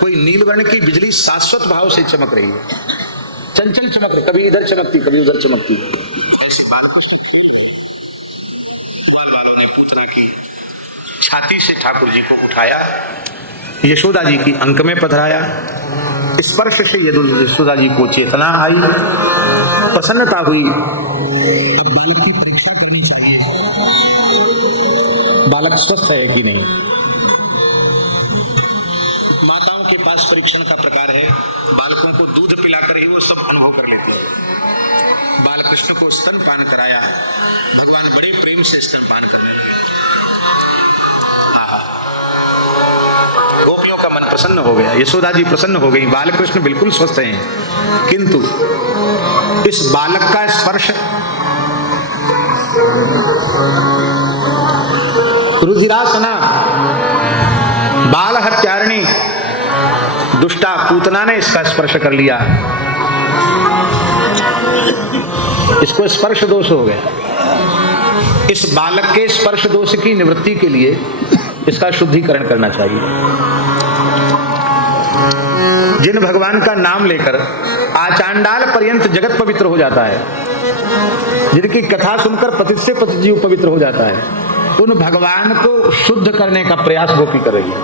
कोई नीलवर्ण की बिजली शाश्वत भाव से चमक रही है। चंचल चमक रही, कभी इधर चमकती कभी उधर चमकती। ऐसी बात वालों ने पूतना की छाती से ठाकुर जी को उठाया, यशोदा जी की अंक में पधराया। स्पर्श से यशोदा जी को चेतना आई, प्रसन्नता हुई। अब बालक की परीक्षा करनी चाहिए, बालक स्वस्थ है कि नहीं। माताओं के पास परीक्षण का प्रकार है, बालकों को दूध पिलाकर ही वो सब अनुभव कर लेते हैं। बाल कृष्ण को स्तनपान कराया, भगवान बड़े प्रेम से स्तनपान करने लगे। गोपियों का मन प्रसन्न हो गया, यशोदा जी प्रसन्न हो गई, बाल कृष्ण बिल्कुल स्वस्थ हैं। किंतु इस बालक का स्पर्श रुधिरासना बाल हत्यारिणी दुष्टा पूतना ने इसका स्पर्श कर लिया, इसको स्पर्श दोष हो गया। इस बालक के स्पर्श दोष की निवृत्ति के लिए इसका शुद्धिकरण करना चाहिए। जिन भगवान का नाम लेकर आचांडाल पर्यंत जगत पवित्र हो जाता है, जिनकी कथा सुनकर पतित से पतित जीव पवित्र हो जाता है, उन भगवान को शुद्ध करने का प्रयास गोपी कर रही है।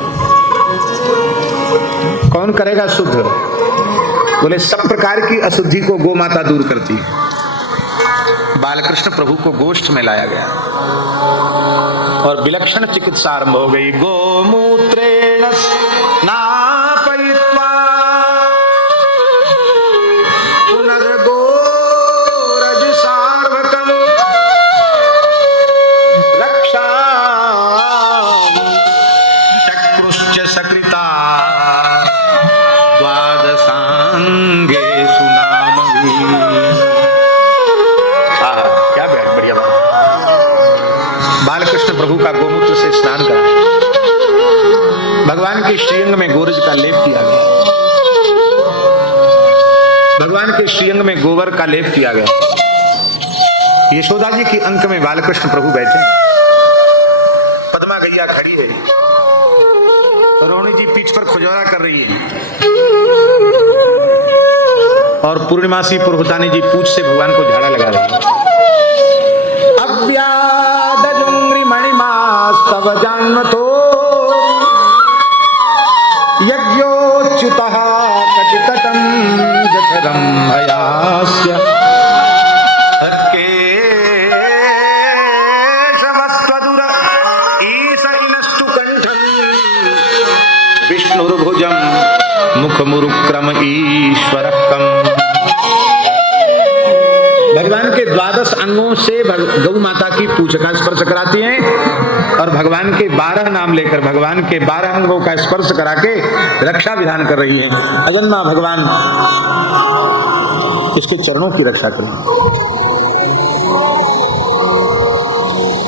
कौन करेगा शुद्ध? बोले सब प्रकार की अशुद्धि को गो माता दूर करती है। बालकृष्ण प्रभु को गोष्ठ में लाया गया और विलक्षण चिकित्सा आरंभ हो गई। गोमूत्रेण नापयित्वा पुनर्गोरज सार्वकम् रक्षा चक्रुश्च सकृता द्वादशांगे सुनामवी। क्या बढ़िया बात। बालकृष्ण प्रभु का गोमूत्र से स्नान कराया, भगवान के श्रीअंग में गोरज का लेप किया गया, भगवान के श्रीअंग में गोबर का लेप किया गया। यशोदा जी की अंक में बालकृष्ण प्रभु बैठे, पद्मा गैया खड़ी है, हुए। रोहिणी जी पीठ पर खुजौरा कर रही है और पूर्णिमासी पुरहुतानी जी पूछ से भगवान को झाड़ा लगा रही है। अव्यादजुंग्रि मणिमास्तव जन्मतो यज्ञोच्युतः कटितटं जठरं भयास्य तत्केशवस्त्वदुर ईशैनस्तु कंठं विष्णुर्भुजं मुखमुरुक्रम ईश्वरः कम्। भगवान के 12 अंगों से गौ माता की पूंछ का स्पर्श कराती हैं और भगवान के 12 नाम लेकर भगवान के 12 अंगों का स्पर्श करा के रक्षा विधान कर रही है। अजन्मा भगवान इसके चरणों की रक्षा करें,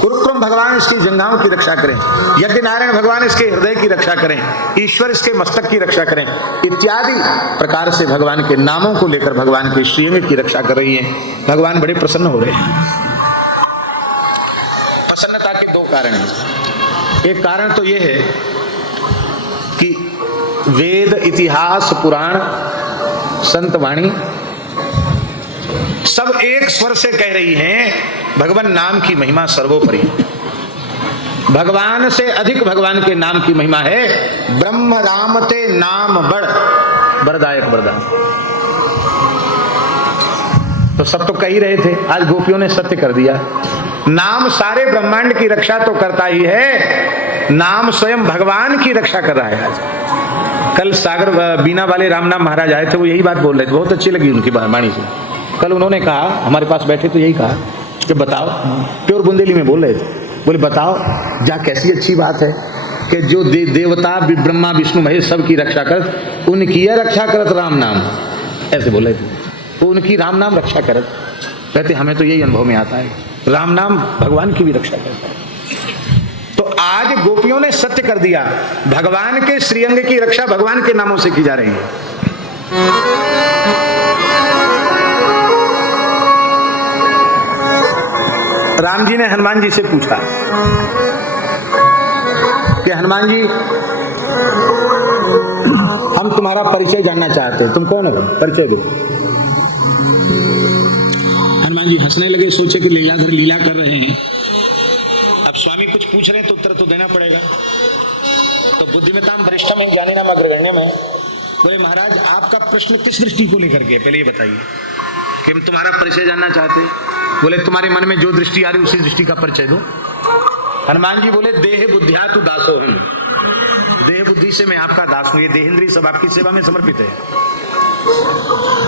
उरुक्रम भगवान इसकी जंघाओं की रक्षा करें, यज्ञ नारायण भगवान इसके हृदय की रक्षा करें, ईश्वर इसके मस्तक की रक्षा करें, इत्यादि प्रकार से भगवान के नामों को लेकर भगवान के श्रीअंग की रक्षा कर रही है। भगवान बड़े प्रसन्न हो रहे हैं। प्रसन्नता के 2 कारण हैं। एक कारण तो यह है कि वेद, इतिहास, पुराण, संत वाणी सब एक स्वर से कह रही हैं भगवान नाम की महिमा सर्वोपरि। भगवान से अधिक भगवान के नाम की महिमा है। ब्रह्म राम ते नाम बड़ बरदायक वरदान। तो सब तो कह ही रहे थे, आज गोपियों ने सत्य कर दिया। नाम सारे ब्रह्मांड की रक्षा तो करता ही है, नाम स्वयं भगवान की रक्षा कर रहा है। आज कल सागर बीना वाले रामनाम महाराज आए थे, वो यही बात बोल रहे थे, बहुत अच्छी लगी उनकी वाणी से। कल उन्होंने कहा, हमारे पास बैठे तो यही कहा कि बताओ, प्योर बुंदेली में बोल रहे थे, बोले बताओ जा कैसी अच्छी बात है कि जो देवता ब्रह्मा विष्णु महेश सब की रक्षा करत, उनकी रक्षा करत राम नाम, ऐसे बोल रहे थे। तो उनकी राम नाम रक्षा करत, कहते हमें तो यही अनुभव में आता है, राम नाम भगवान की भी रक्षा करता है। तो आज गोपियों ने सत्य कर दिया, भगवान के श्रीअंग की रक्षा भगवान के नामों से की जा रही है। राम जी ने हनुमान जी से पूछा कि हनुमान जी हम तुम्हारा परिचय जानना चाहते हैं, तुम कौन हो, परिचय दो। हनुमान जी हंसने लगे, सोचे कि लीलाधर लीला कर रहे हैं, अब स्वामी कुछ पूछ रहे हैं तो उत्तर तो देना पड़ेगा। तो बुद्धिमताम वरिष्ठम है ज्ञानिनाम अग्रगण्यम है। बोले महाराज आपका प्रश्न किस दृष्टि को लेकर के, पहले ये बताइए कि हम तुम्हारा परिचय जानना चाहते हैं। बोले तुम्हारे मन में जो दृष्टि आ रही उसी दृष्टि का परिचय दो। हनुमान जी बोले देह बुद्धिया तु दासो हम, देह बुद्धि से मैं आपका दास हूं, ये देहेंद्रिय सब आपकी सेवा में समर्पित है।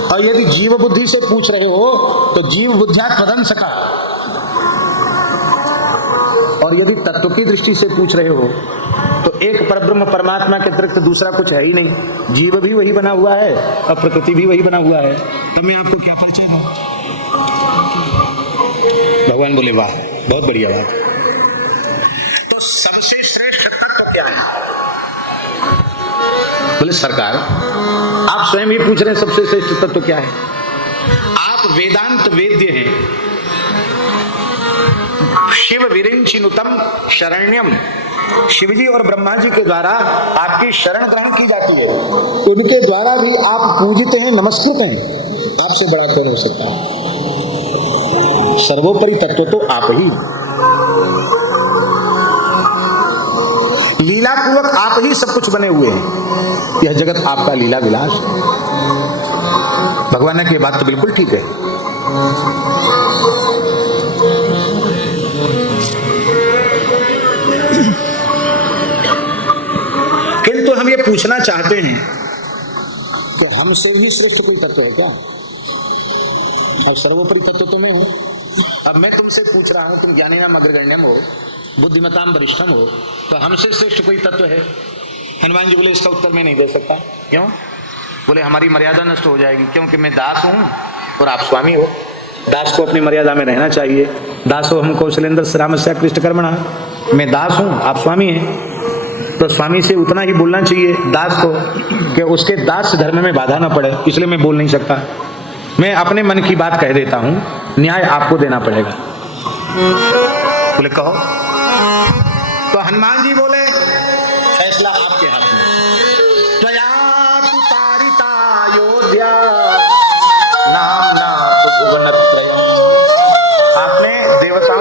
और यदि जीव बुद्धि से पूछ रहे हो तो जीव बुद्धिया त्वदंश का, और यदि तत्व की दृष्टि से पूछ रहे हो तो एक परब्रह्म परमात्मा के अतिरिक्त दूसरा कुछ है ही नहीं, जीव भी वही बना हुआ है और प्रकृति भी वही बना हुआ है, तो मैं आपको क्या परिचय दूं। भगवान बोले वाह बहुत बढ़िया बात। तो सबसे श्रेष्ठ तत्व क्या है। बोले सरकार आप स्वयं ही पूछ रहे हैं सबसे श्रेष्ठ तत्व क्या है। आप वेदांत वेद्य हैं, शिव विरिंचिनुतम शरण्यम, शिवजी और ब्रह्मा जी के द्वारा आपकी शरण ग्रहण की जाती है, उनके द्वारा भी आप पूजित हैं, नमस्कृत हैं, आपसे बड़ा कौन हो सकता है। सर्वोपरि तत्व तो आप ही, लीला पूर्वक आप ही सब कुछ बने हुए हैं, यह जगत आपका लीला विलास। भगवान ने की बात तो बिल्कुल ठीक है। किंतु हम ये पूछना चाहते हैं कि हमसे भी श्रेष्ठ कोई तत्व है क्या। अब सर्वोपरि तत्व तो मैं हूं, अब मैं तुमसे पूछ रहा हूं, तुम ज्ञानिनाम अग्रगण्यम हो, बुद्धिमताम वरिष्ठम हो, तो हमसे श्रेष्ठ कोई तत्व है। हनुमान जी बोले इसका उत्तर मैं नहीं दे सकता। क्यों। बोले हमारी मर्यादा नष्ट हो जाएगी, क्योंकि मैं दास हूं और आप स्वामी हो, दास को अपनी मर्यादा में रहना चाहिए। दास हो हम कौशलेंद्र रामस्या कृष्ण कर्मणा, मैं दास हूं आप स्वामी हैं, तो स्वामी से उतना ही बोलना चाहिए दास को कि उसके दास धर्म में बाधा ना पड़े, इसलिए मैं बोल नहीं सकता। मैं अपने मन की बात कह देता हूं, न्याय आपको देना पड़ेगा। बोले कहो। तो हनुमान जी बोले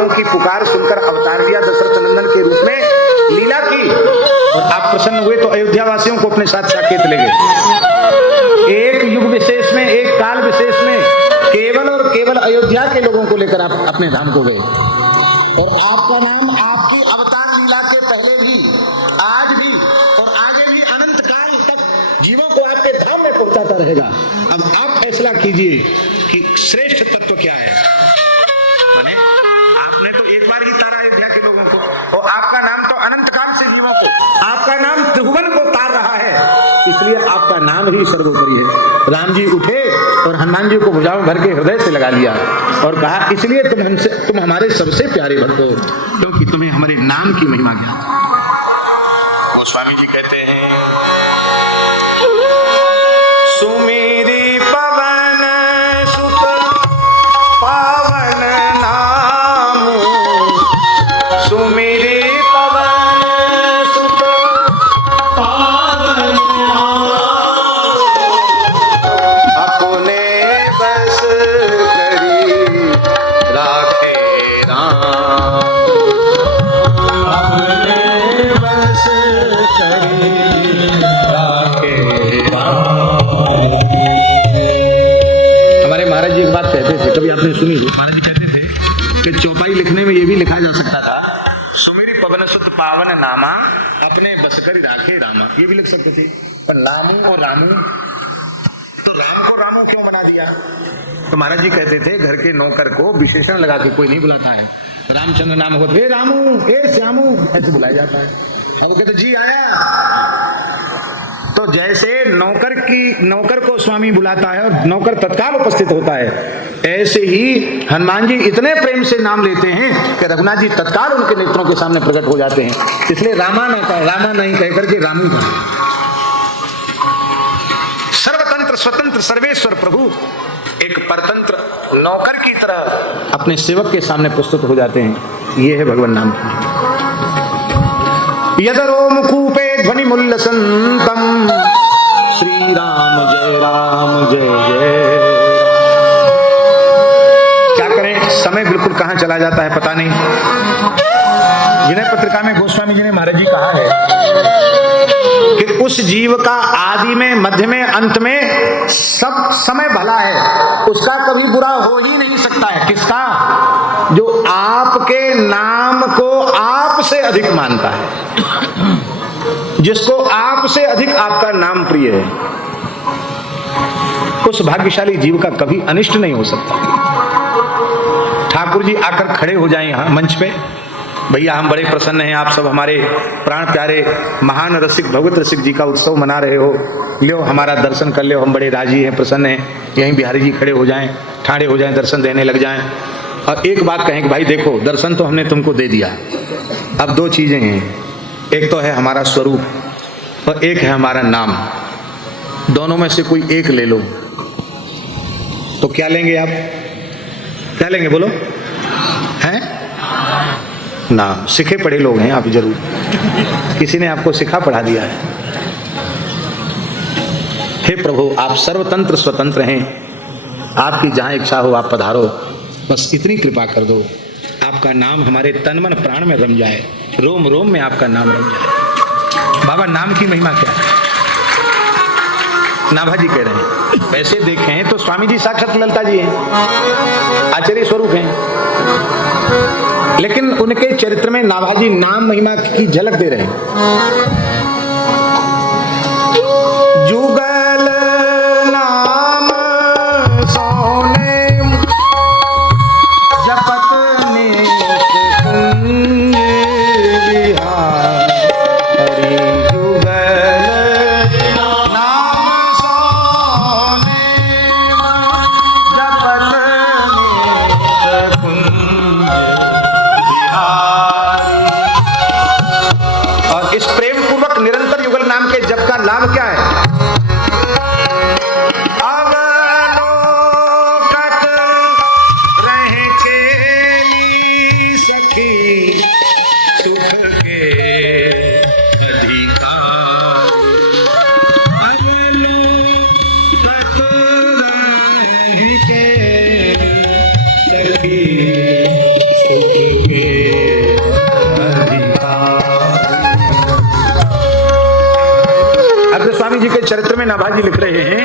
लोगों की पुकार सुनकर अवतार लिया दशरथ नंदन के रूप में, लीला की, और आप प्रसन्न हुए तो अयोध्या वासियों को अपने साथ साकेत ले गए। एक युग विशेष में, एक काल विशेष में केवल और केवल अयोध्या के लोगों को लेकर आप अपने धाम को गए। और आपका नाम आपकी अवतार लीला के पहले भी, आज भी और आगे भी अनंत काल तक जीवों को आपके धाम में पहुंचाता रहेगा। अब आप फैसला कीजिए कि श्रेष्ठ तत्व क्या है। माने आपने तो एक बार ही तारा अयोध्या के लोगों को, और आपका नाम तो अनंत काल से जीवों को, आपका नाम त्रिभुवन को तार रहा है, इसलिए आपका नाम ही सर्वोपरि है। राम जी उठे और हनुमान जी को भुजाओं भर के हृदय से लगा लिया और कहा, इसलिए तुम हमारे सबसे प्यारे भक्त हो, क्योंकि तुम्हें हमारे नाम की महिमा ज्ञात। गोस्वामी जी कहते हैं, सुमेरी पवन सुत पावन नाम, सुमेरी पवन सुत पावन नाम, अपने बस करी राखे राम, अपने बस करी राखे राम। हमारे महाराज जी एक बात कहते थे, कभी आपने सुनी थी? महाराज जी कहते थे कि चौपाई लिखने में ये भी लिखा जा सकता था, सुमेरी पवन सुत पावन नामा, अपने बस कर राखे रामा, ये भी लिख सकते थे। पर लामू और रामू, तो राम को रामू क्यों बना दिया? तो महाराज जी कहते थे, घर के नौकर को विशेषण लगा के कोई नहीं बुलाता है। रामचंद्र नाम हो, हे रामू, हे श्यामू, ऐसे बुलाया जाता है। अब वो कहते जी आया, तो जैसे नौकर को स्वामी बुलाता है और नौकर तत्काल उपस्थित होता है, ऐसे ही हनुमान जी इतने प्रेम से नाम लेते हैं कि रघुनाथ जी तत्काल उनके नेत्रों के सामने प्रकट हो जाते हैं। इसलिए रामा नहीं कहकर के रामू कहा। सर्वतंत्र स्वतंत्र सर्वेश्वर प्रभु एक परतंत्र नौकर की तरह अपने सेवक के सामने प्रस्तुत हो जाते हैं। ये है भगवान नाम। यदरो मुकूपे ध्वनि मुल्लसंतम, श्री राम जय जय। क्या करें, समय बिल्कुल कहां चला जाता है पता नहीं। विनय पत्रिका में गोस्वामी जी ने महाराज जी कहा है कि उस जीव का आदि में, मध्य में, अंत में सब समय भला है, उसका कभी बुरा हो ही नहीं सकता है। किसका? जो आपके नाम को आपसे अधिक मानता है, जिसको आपसे अधिक आपका नाम प्रिय है, उस भाग्यशाली जीव का कभी अनिष्ट नहीं हो सकता। ठाकुर जी आकर खड़े हो जाएं यहां मंच पे, भैया हम बड़े प्रसन्न हैं, आप सब हमारे प्राण प्यारे महान रसिक भगवत रसिक जी का उत्सव मना रहे हो, लो हमारा दर्शन कर लो, हम बड़े राजी हैं, प्रसन्न हैं। यहीं बिहारी जी खड़े हो जाएं, ठाड़े हो जाएं, दर्शन देने लग जाएं और एक बात कहें कि भाई देखो, दर्शन तो हमने तुमको दे दिया, अब दो चीजें हैं, एक तो है हमारा स्वरूप और एक है हमारा नाम। दोनों में से कोई एक ले लो, तो क्या लेंगे आप? क्या लेंगे बोलो? हैं ना, सीखे पढ़े लोग हैं आप जरूर, किसी ने आपको सिखा पढ़ा दिया है। हे प्रभु, आप सर्वतंत्र स्वतंत्र हैं, आपकी जहां इच्छा हो आप पधारो, बस इतनी कृपा कर दो, आपका नाम हमारे तन मन प्राण में रम जाए, रोम रोम में आपका नाम रम जाए। बाबा नाम की महिमा क्या है? नाभा जी कह रहे हैं, वैसे देखें तो स्वामी जी साक्षात ललिता जी हैं, आचार्य स्वरूप हैं, लेकिन उनके चरित्र में नाभा जी नाम महिमा की झलक दे रहे हैं। जुगल नाम सोने जपत निकुंज बिहार, हरि जुगल नाम सोने जपत निकुंज बिहार। और इस प्रेम पूर्वक निरंतर युगल नाम के जप का लाभ क्या है? सुख में नाभाजी लिख रहे हैं,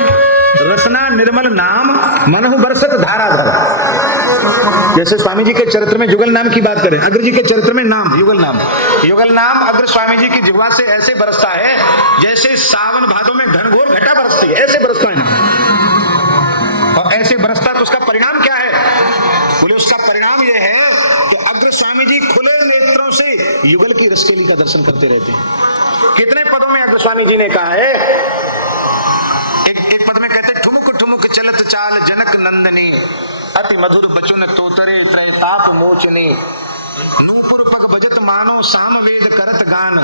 रसना निर्मल नाम मनहु बरसत धाराधर। जैसे स्वामी जी के चरित्र में युगल नाम की बात करें, अग्र जी के चरित्र में नाम युगल नाम अग्र स्वामी जी की जिह्वा से ऐसे बरसता है जैसे सावन भादों में घनघोर घटा बरसती है, ऐसे बरसता है नाम। और ऐसे बरसता तो उसका परिणाम क्या है? बोले उसका परिणाम यह है कि अग्र स्वामी जी खुले नेत्रों से युगल की रसकेली का दर्शन करते रहते हैं। कितने पदों में अग्र स्वामी जी ने कहा है, एक पद में कहते ठुमुक ठुमुक चलत चाल जनक नंदनी, अति मधुर बचन तोतरे त्रैताप मोचने, नूपुर पग भजत मानो सामवेद करत गान।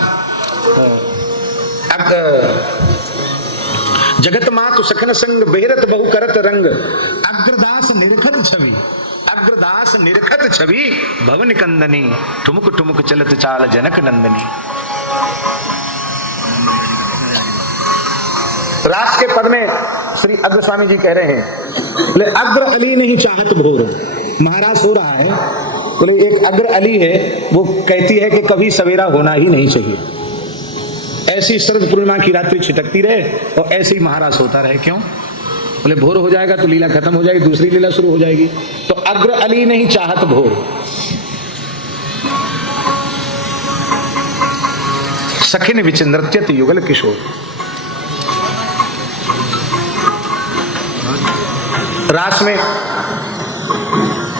अब जगत मातु सखन संग बेहरत बहु करत रंग, अग्रदास निरखत छवि भवन कंदनी, ठुमुक ठुमुक चलत चाल जनक नंदनी। रास के पद में श्री अग्र स्वामी जी कह रहे हैं, ले अग्र अली नहीं चाहत भोर। महाराज सो रहा है, बोले एक अग्र अली है, वो कहती है कि कभी सवेरा होना ही नहीं चाहिए। ऐसी शरद पूर्णिमा की रात्रि छिटकती रहे और ऐसे ही महाराज होता रहे। क्यों? बोले भोर हो जाएगा तो लीला खत्म हो जाएगी, दूसरी लीला शुरू हो जाएगी। तो अग्र अली नहीं चाहत भोर। सखिन विच नृत्यत युगल किशोर। रास में,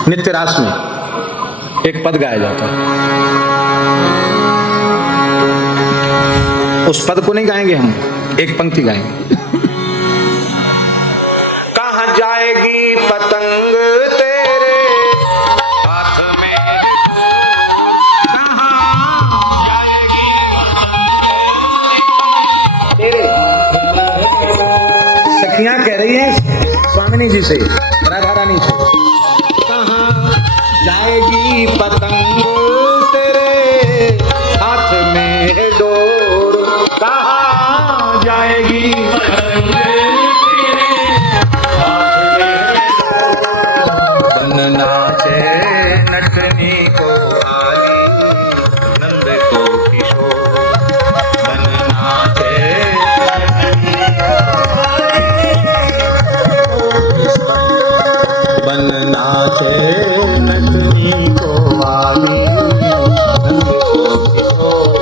नित्य रास में एक पद गाया जाता है, उस पद को नहीं गाएंगे हम, एक पंक्ति गाएंगे। कहां जाएगी पतंग तेरे हाथ में, कहां जाएगी तेरे। सखियां कह रही हैं स्वामिनी जी से, राधा रानी से, कहां जाएगी पतंग तेरे हाथ में डोर, कहां जाएगी पतंग तेरे हाथ में डोर। बन नाचे नटनी को आली नंद को किशोर, बन नाचे बन नाचे नटनी को आली नंद को किशोर,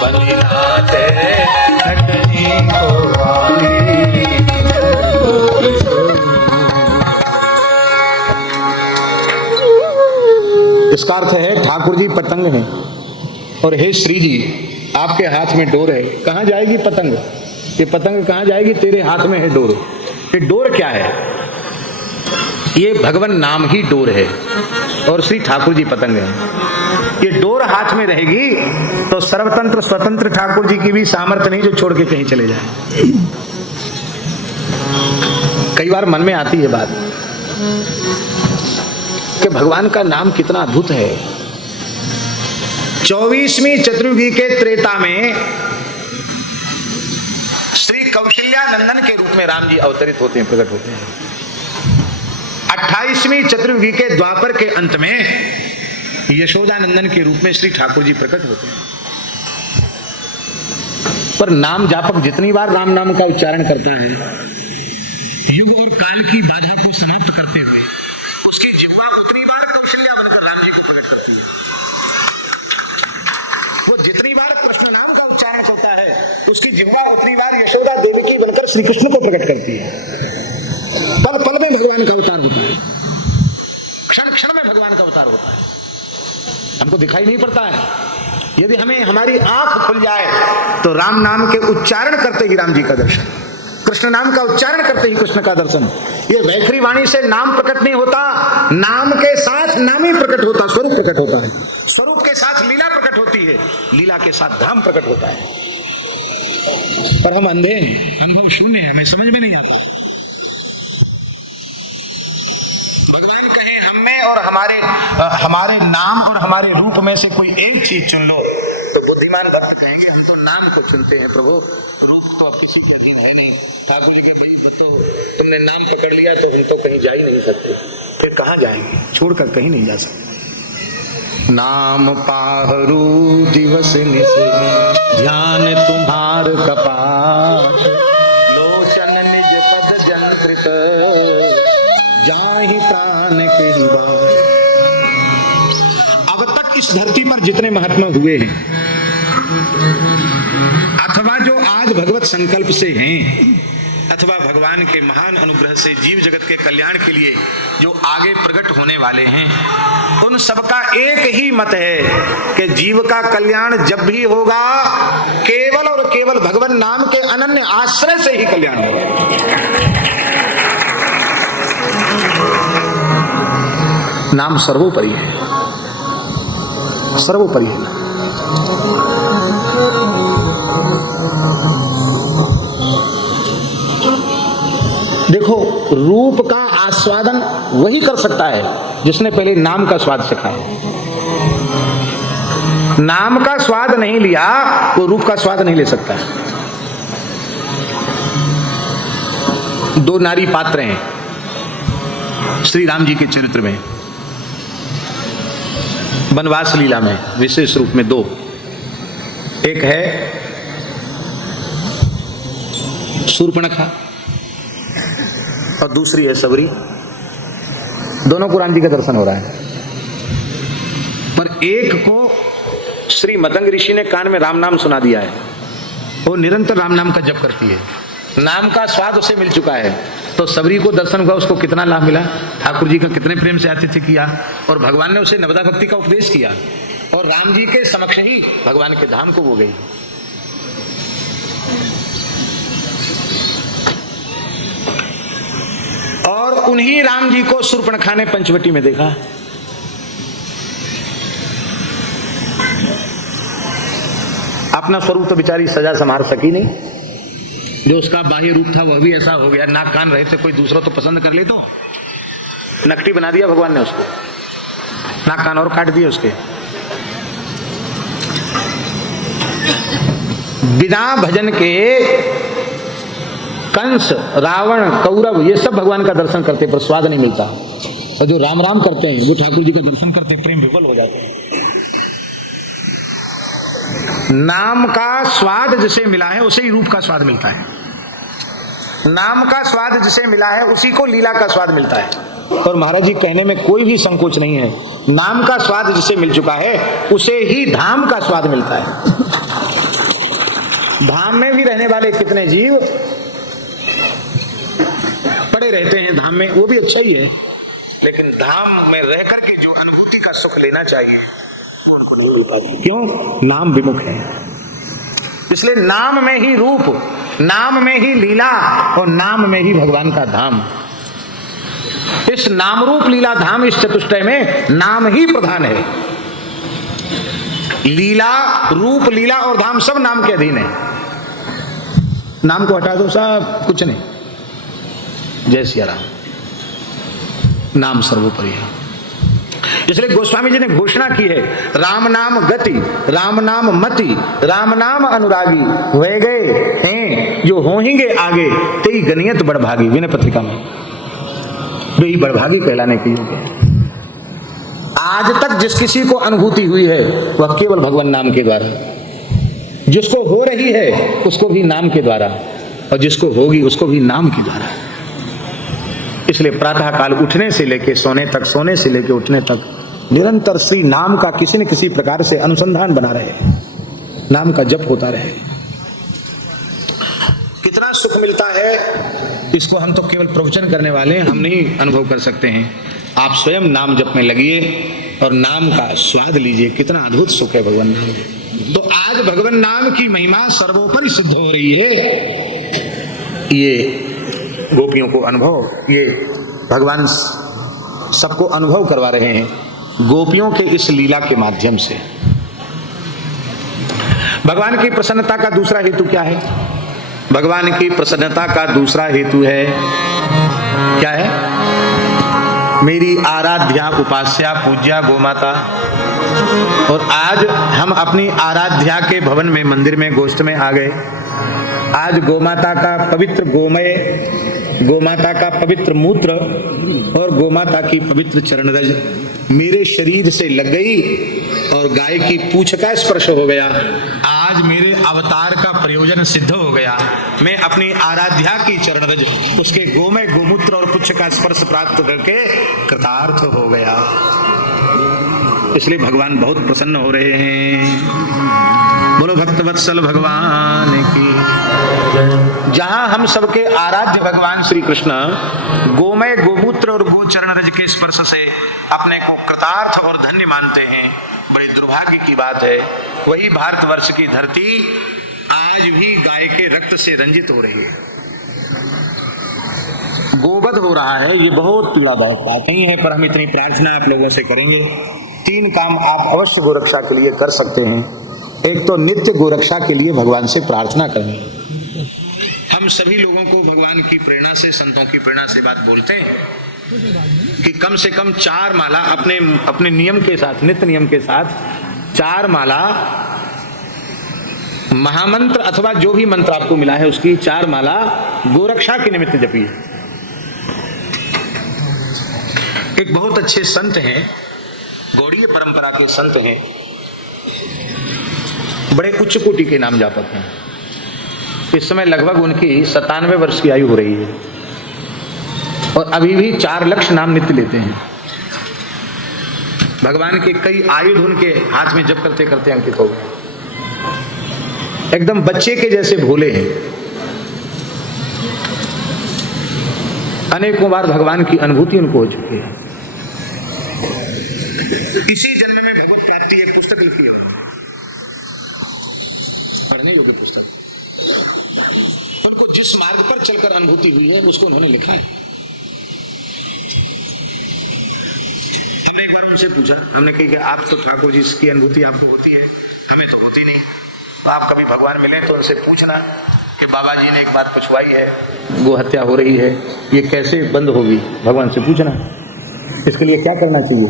बन नाचे नटनी को आली नंद को किशोर। इसका अर्थ है ठाकुर जी पतंग हैं और हे श्री जी आपके हाथ में डोर है। कहां जाएगी पतंग? ये पतंग कहां जाएगी? तेरे हाथ में है डोर। ये डोर क्या है? ये भगवान नाम ही डोर है और श्री ठाकुर जी पतंग है। ये डोर हाथ में रहेगी तो सर्वतंत्र स्वतंत्र ठाकुर जी की भी सामर्थ्य नहीं जो छोड़ के कहीं चले जाए। कई बार मन में आती है बात कि भगवान का नाम कितना अद्भुत है। 24वीं चतुर्युगी के त्रेता में श्री कौशल्या नंदन के रूप में राम जी अवतरित होते हैं, प्रकट होते हैं। 28वीं चतुर्युगी के द्वापर के अंत में यशोदा नंदन के रूप में श्री ठाकुर जी प्रकट होते हैं। पर नाम जापक जितनी बार राम नाम का उच्चारण करता है, युग और काल की बाधा को समाप्त करते हुए उसकी जिह्वा उतनी बार कौशल्या बनकर राम जी को प्रकट करती है। वो जितनी बार कृष्ण नाम का उच्चारण करता है उसकी जिह्वा उतनी बार यशोदा देवकी बनकर श्री कृष्ण को प्रकट करती है। पल पल में भगवान का अवतार होता है, क्षण क्षण में भगवान का अवतार होता है, हमको दिखाई नहीं पड़ता है। यदि हमें हमारी आंख खुल जाए तो राम नाम के उच्चारण करते ही राम जी का दर्शन, कृष्ण नाम का उच्चारण करते ही कृष्ण का दर्शन। ये वैखरी वाणी से नाम प्रकट नहीं होता, नाम के साथ नाम ही प्रकट होता, स्वरूप प्रकट होता है। स्वरूप के साथ लीला प्रकट होती है, लीला के साथ धाम प्रकट होता है। पर हम अंधे हैं, अनुभव शून्य है, हमें समझ में नहीं आता। भगवान कहे हम में और हमारे नाम और हमारे रूप में से कोई एक चीज चुन लो, तो बुद्धिमान भक्त कहेंगे हम तो नाम को चुनते हैं प्रभु, रूप तो अब किसी के अधीन है नहीं। ठाकुर जी के तो तुमने नाम पकड़ लिया तो हम तो कहीं जा ही नहीं सकते, फिर कहाँ जाएंगे? छोड़कर कहीं नहीं जा सकते। नाम पाहरू दिवस निस ध्यान तुम्हार कपाट, जितने महात्मा हुए हैं अथवा जो आज भगवत संकल्प से हैं अथवा भगवान के महान अनुग्रह से जीव जगत के कल्याण के लिए जो आगे प्रकट होने वाले हैं, उन सबका एक ही मत है कि जीव का कल्याण जब भी होगा केवल और केवल भगवान नाम के अनन्य आश्रय से ही कल्याण होगा। नाम सर्वोपरि है, सर्वोपरि है। देखो, रूप का आस्वादन वही कर सकता है जिसने पहले नाम का स्वाद चखा है। नाम का स्वाद नहीं लिया वो रूप का स्वाद नहीं ले सकता। दो नारी पात्र हैं श्री राम जी के चरित्र में, वनवास लीला में विशेष रूप में दो। एक है शूर्पणखा और दूसरी है सबरी। दोनों को राम जी का दर्शन हो रहा है, पर एक को श्री मतंग ऋषि ने कान में राम नाम सुना दिया है, वो निरंतर राम नाम का जप करती है, नाम का स्वाद उसे मिल चुका है। तो सबरी को दर्शन हुआ, उसको कितना लाभ मिला, ठाकुर जी का कितने प्रेम से आतिथ्य किया और भगवान ने उसे नवदा भक्ति का उपदेश किया और राम जी के समक्ष ही भगवान के धाम को वो गई। और उन्हीं राम जी को शूर्पणखा ने पंचवटी में देखा। अपना स्वरूप तो बेचारी सजा संभाल सकी नहीं, जो उसका बाह्य रूप था वह भी ऐसा हो गया, नाक कान रहे थे, कोई दूसरा तो पसंद कर ले तो नकटी बना दिया भगवान ने उसको, नाक कान और काट दिए उसके। बिना भजन के कंस, रावण, कौरव ये सब भगवान का दर्शन करते पर स्वाद नहीं मिलता, और जो राम राम करते हैं वो ठाकुर जी का दर्शन करते प्रेम विफल हो जाते हैं। नाम का स्वाद जिसे मिला है उसे ही रूप का स्वाद मिलता है, नाम का स्वाद जिसे मिला है उसी को लीला का स्वाद मिलता है। और महाराज जी कहने में कोई भी संकोच नहीं है, नाम का स्वाद जिसे मिल चुका है उसे ही धाम का स्वाद मिलता है। धाम में भी रहने वाले कितने जीव पड़े रहते हैं धाम में, वो भी अच्छा ही है, लेकिन धाम में रह करके जो अनुभूति का सुख लेना चाहिए उनको नहीं मिल पाती। क्यों? नाम विमुख है। इसलिए नाम में ही रूप, नाम में ही लीला और नाम में ही भगवान का धाम। इस नाम रूप लीला धाम, इस चतुष्टय में नाम ही प्रधान है। लीला, रूप, लीला और धाम सब नाम के अधीन है। नाम को हटा दो सब कुछ नहीं। जय सिया राम। नाम सर्वोपरि है। इसलिए गोस्वामी जी ने घोषणा की है, राम नाम गति, राम नाम मति, राम नाम अनुरागी, वे गए हैं जो होंगे आगे, तेई गनियत बड़भागी। विनय पत्रिका में वे ही बड़भागी कहलाने के योग्य है। आज तक जिस किसी को अनुभूति हुई है वह केवल भगवान नाम के द्वारा, जिसको हो रही है उसको भी नाम के द्वारा, और जिसको होगी उसको भी नाम के द्वारा। इसलिए प्रातः काल उठने से लेके सोने तक, सोने से लेके उठने तक निरंतर श्री नाम का किसी न किसी प्रकार से अनुसंधान बना रहे, नाम का जप होता रहे। कितना सुख मिलता है इसको हम तो केवल प्रवचन करने वाले हम नहीं अनुभव कर सकते हैं। आप स्वयं नाम जप में लगिए और नाम का स्वाद लीजिए, कितना अद्भुत सुख है भगवान नाम। तो आज भगवान नाम की महिमा सर्वोपरि सिद्ध हो रही है। ये गोपियों को अनुभव, ये भगवान सबको अनुभव करवा रहे हैं गोपियों के इस लीला के माध्यम से। भगवान की प्रसन्नता का दूसरा हेतु क्या है? भगवान की प्रसन्नता का दूसरा हेतु है क्या है? मेरी आराध्या उपास्या पूज्या गोमाता। और आज हम अपनी आराध्या के भवन में, मंदिर में, गोष्ठ में आ गए। आज गोमाता का पवित्र गोमय, गोमाता का पवित्र मूत्र और गोमाता की पवित्र चरणरज मेरे शरीर से लग गई और गाय की पूंछ का स्पर्श हो गया। आज मेरे अवतार का प्रयोजन सिद्ध हो गया। मैं अपनी आराध्या की चरणरज, उसके गोमय, गोमूत्र और पुच्छ का स्पर्श प्राप्त करके कृतार्थ हो गया। इसलिए भगवान बहुत प्रसन्न हो रहे हैं। बोलो भक्तवत्सल भगवान की। जहां हम सबके आराध्य भगवान श्री कृष्ण गोमय गोमूत्र और गोचरण रज के स्पर्श से अपने को कृतार्थ और धन्य मानते हैं, बड़ी दुर्भाग्य की बात है। वही भारतवर्ष की धरती आज भी गाय के रक्त से रंजित हो रही है, गोवध हो रहा है। ये बहुत पीड़ादायक बात नहीं है, पर हम इतनी प्रार्थना आप लोगों से करेंगे। 3 काम आप अवश्य गोरक्षा के लिए कर सकते हैं। एक तो नित्य गोरक्षा के लिए भगवान से प्रार्थना करें। हम सभी लोगों को भगवान की प्रेरणा से, संतों की प्रेरणा से बात बोलते हैं कि कम से कम 4 माला अपने नियम के साथ, नित्य नियम के साथ 4 माला महामंत्र अथवा जो भी मंत्र आपको मिला है उसकी 4 माला गोरक्षा के निमित्त जपिए। एक बहुत अच्छे संत हैं, गौड़ीय परंपरा के संत हैं, बड़े उच्च कोटि के नाम जापक हैं। इस समय लगभग उनकी 97 वर्ष की आयु हो रही है और अभी भी 4 लक्ष नाम नित्य लेते हैं। भगवान के कई आयुध उनके हाथ में जप करते करते अंकित हो गए। एकदम बच्चे के जैसे भोले हैं। अनेकों बार भगवान की अनुभूति उनको हो चुकी है। इसी जन्म में भगवत प्राप्ति एक पुस्तक लिखी है उन्होंने, पढ़ने योग्य पुस्तक। उनको जिस मार्ग पर चलकर अनुभूति हुई है उसको उन्होंने लिखा है। हमने एक बार उनसे पूछा, हमने कहा कि आप तो ठाकुर जी की अनुभूति आपको होती है, हमें तो होती नहीं, तो आप कभी भगवान मिले तो उनसे पूछना कि बाबा जी ने एक बात पूछवाई है, गो हत्या हो रही है, ये कैसे बंद होगी, भगवान से पूछना, इसके लिए क्या करना चाहिए।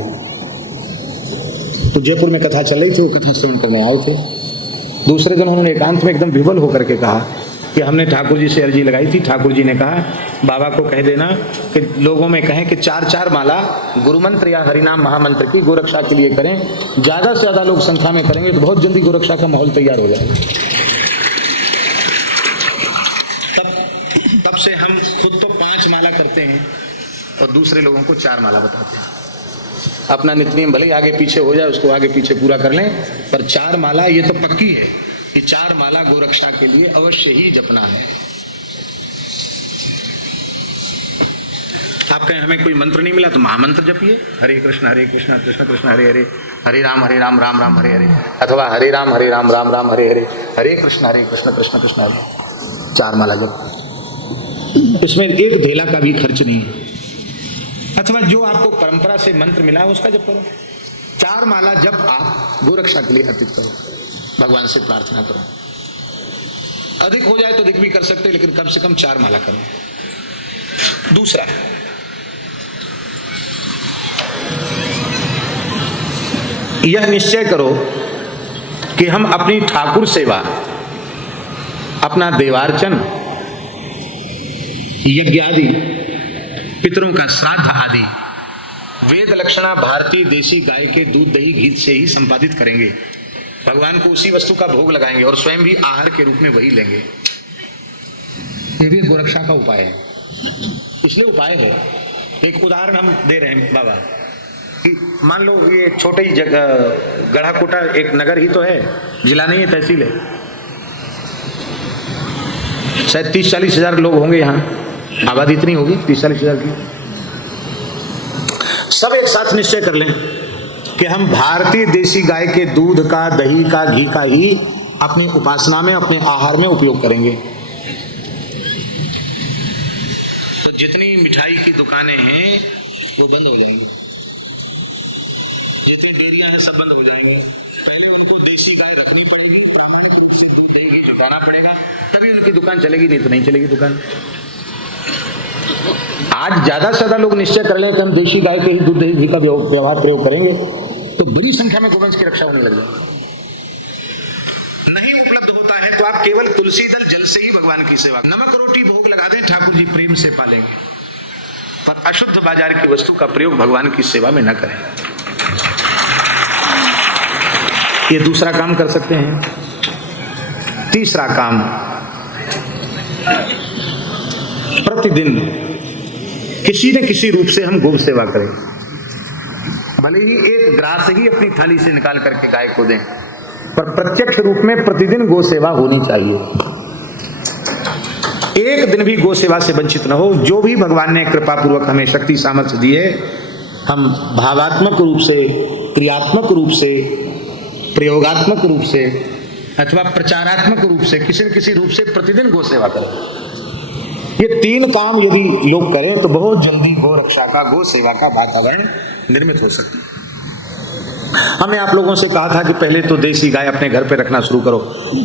तो जयपुर में कथा चल रही थी, वो कथा श्रवण करने आए थे। दूसरे दिन उन्होंने एकांत में एकदम विवल होकर के कहा कि हमने ठाकुर जी से अर्जी लगाई थी, ठाकुर जी ने कहा बाबा को कह देना कि लोगों में कहें कि 4-4 माला गुरु मंत्र या हरिनाम महामंत्र की गोरक्षा के लिए करें। ज्यादा से ज्यादा लोग संख्या में करेंगे तो बहुत जल्दी गोरक्षा का माहौल तैयार हो जाएगा। तब से हम खुद तो 5 माला करते हैं और दूसरे लोगों को 4 माला बताते हैं। अपना नित्यनेम भले आगे पीछे हो जाए, उसको आगे पीछे पूरा कर लें, पर 4 माला ये तो पक्की है कि 4 माला गोरक्षा के लिए अवश्य ही जपना है। आप कहें हमें कोई मंत्र नहीं मिला तो महामंत्र जपिए, हरे कृष्ण कृष्ण कृष्ण हरे हरे, हरे राम राम राम हरे हरे, अथवा हरे राम राम राम हरे हरे, हरे कृष्ण कृष्ण कृष्ण हरे। 4 माला जप, इसमें एक धेला का भी खर्च नहीं है। अथवा जो आपको परंपरा से मंत्र मिला है उसका जप करो। 4 माला जप आप गोरक्षा के लिए अर्पित करो, भगवान से प्रार्थना करो। अधिक हो जाए तो अधिक भी कर सकते, लेकिन कम से कम 4 माला करो। दूसरा, यह निश्चय करो कि हम अपनी ठाकुर सेवा, अपना देवार्चन, यज्ञ आदि, पितरों का श्राद्ध आदि वेद लक्षणा भारतीय देसी गाय के दूध दही घी से ही संपादित करेंगे। भगवान को उसी वस्तु का भोग लगाएंगे और स्वयं भी आहार के रूप में वही लेंगे। ये भी गोरक्षा का उपाय है। इसलिए उपाय है, एक उदाहरण हम दे रहे हैं बाबा कि मान लो ये छोटी ही जगह गढ़ाकोटा एक नगर ही तो है, जिला नहीं है, तहसील है, शायद 30-40 हजार लोग होंगे यहाँ, आबादी इतनी होगी 30-40 हजार की। सब एक साथ निश्चय कर लें कि हम भारतीय देसी गाय के दूध का, दही का, घी का ही अपनी उपासना में, अपने आहार में उपयोग करेंगे। तो जितनी मिठाई की दुकानें हैं वो बंद हो जाएंगी, जितनी डेयरियां हैं सब बंद हो जाएंगे। पहले उनको देसी गाय रखनी पड़ेगी, प्रामाणिक रूप से दूध दही घी जुटाना पड़ेगा, तभी उनकी दुकान चलेगी, नहीं तो नहीं चलेगी दुकान। आज ज्यादा से ज्यादा लोग निश्चय कर ले कि हम देशी गाय के ही दूध दही घी का व्यवहार प्रयोग करेंगे, तो बड़ी संख्या में गोवंश की रक्षा होने लग जाएगी। नहीं उपलब्ध होता है तो आप केवल तुलसी दल जल से ही भगवान की सेवा, नमक रोटी भोग लगा दें, ठाकुर जी प्रेम से पालेंगे। पर अशुद्ध बाजार की वस्तु का प्रयोग भगवान की सेवा में न करें। ये दूसरा काम कर सकते हैं। तीसरा काम, प्रतिदिन किसी न किसी रूप से हम गौ सेवा करें। भले ही एक ग्रास ही अपनी थाली से निकाल करके गाय को दें, पर प्रत्यक्ष रूप में प्रतिदिन गो सेवा होनी चाहिए। एक दिन भी गो सेवा से वंचित न हो। जो भी भगवान ने कृपा पूर्वक हमें शक्ति सामर्थ्य दी है, हम भावात्मक रूप से, क्रियात्मक रूप से, प्रयोगात्मक रूप से अथवा प्रचारात्मक रूप से किसी न किसी रूप से प्रतिदिन गो सेवा करें। ये तीन काम यदि लोग करें तो बहुत जल्दी गो रक्षा का, गो सेवा का वातावरण निर्मित हो सकता है। हमने आप लोगों से कहा था कि पहले तो देसी गाय अपने घर पे रखना शुरू करो,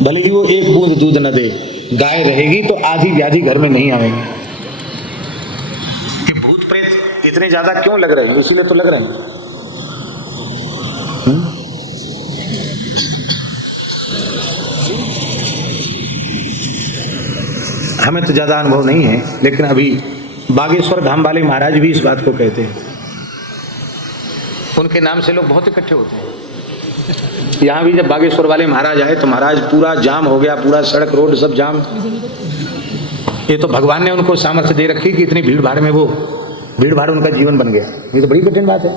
भले ही वो एक बूंद दूध न दे, गाय रहेगी तो आधी व्याधि घर में नहीं आएगी। कि भूत प्रेत इतने ज्यादा क्यों लग रहे हैं? इसीलिए तो लग रहे हैं। हमें तो ज्यादा अनुभव नहीं है, लेकिन अभी बागेश्वर धाम वाले महाराज भी इस बात को कहते हैं। उनके नाम से लोग बहुत इकट्ठे होते हैं। यहाँ भी जब बागेश्वर वाले महाराज आए तो महाराज पूरा जाम हो गया, पूरा सड़क रोड सब जाम। ये तो भगवान ने उनको सामर्थ्य दे रखी कि इतनी भीड़ भाड़ में वो भीड़ भाड़ उनका जीवन बन गया। ये तो बड़ी कठिन बात है।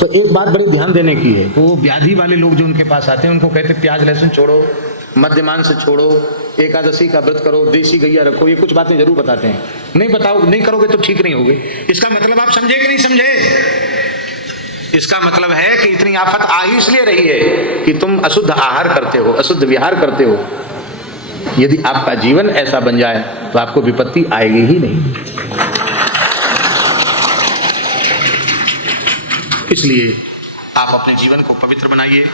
तो एक बात बड़ी ध्यान देने की है, वो व्याधि वाले लोग जो उनके पास आते हैं उनको कहते प्याज लहसुन छोड़ो, मद्यपान से छोड़ो, एकादशी का व्रत करो, देसी गैया रखो, ये कुछ बातें जरूर बताते हैं। नहीं करोगे तो ठीक नहीं होगे। इसका मतलब आप समझे कि नहीं समझे? इसका मतलब है कि इतनी आफत आ ही इसलिए रही है कि तुम अशुद्ध आहार करते हो, अशुद्ध विहार करते हो। यदि आपका जीवन ऐसा बन जाए तो आपको विपत्ति आएगी ही नहीं। इसलिए आप अपने जीवन को पवित्र बनाइए,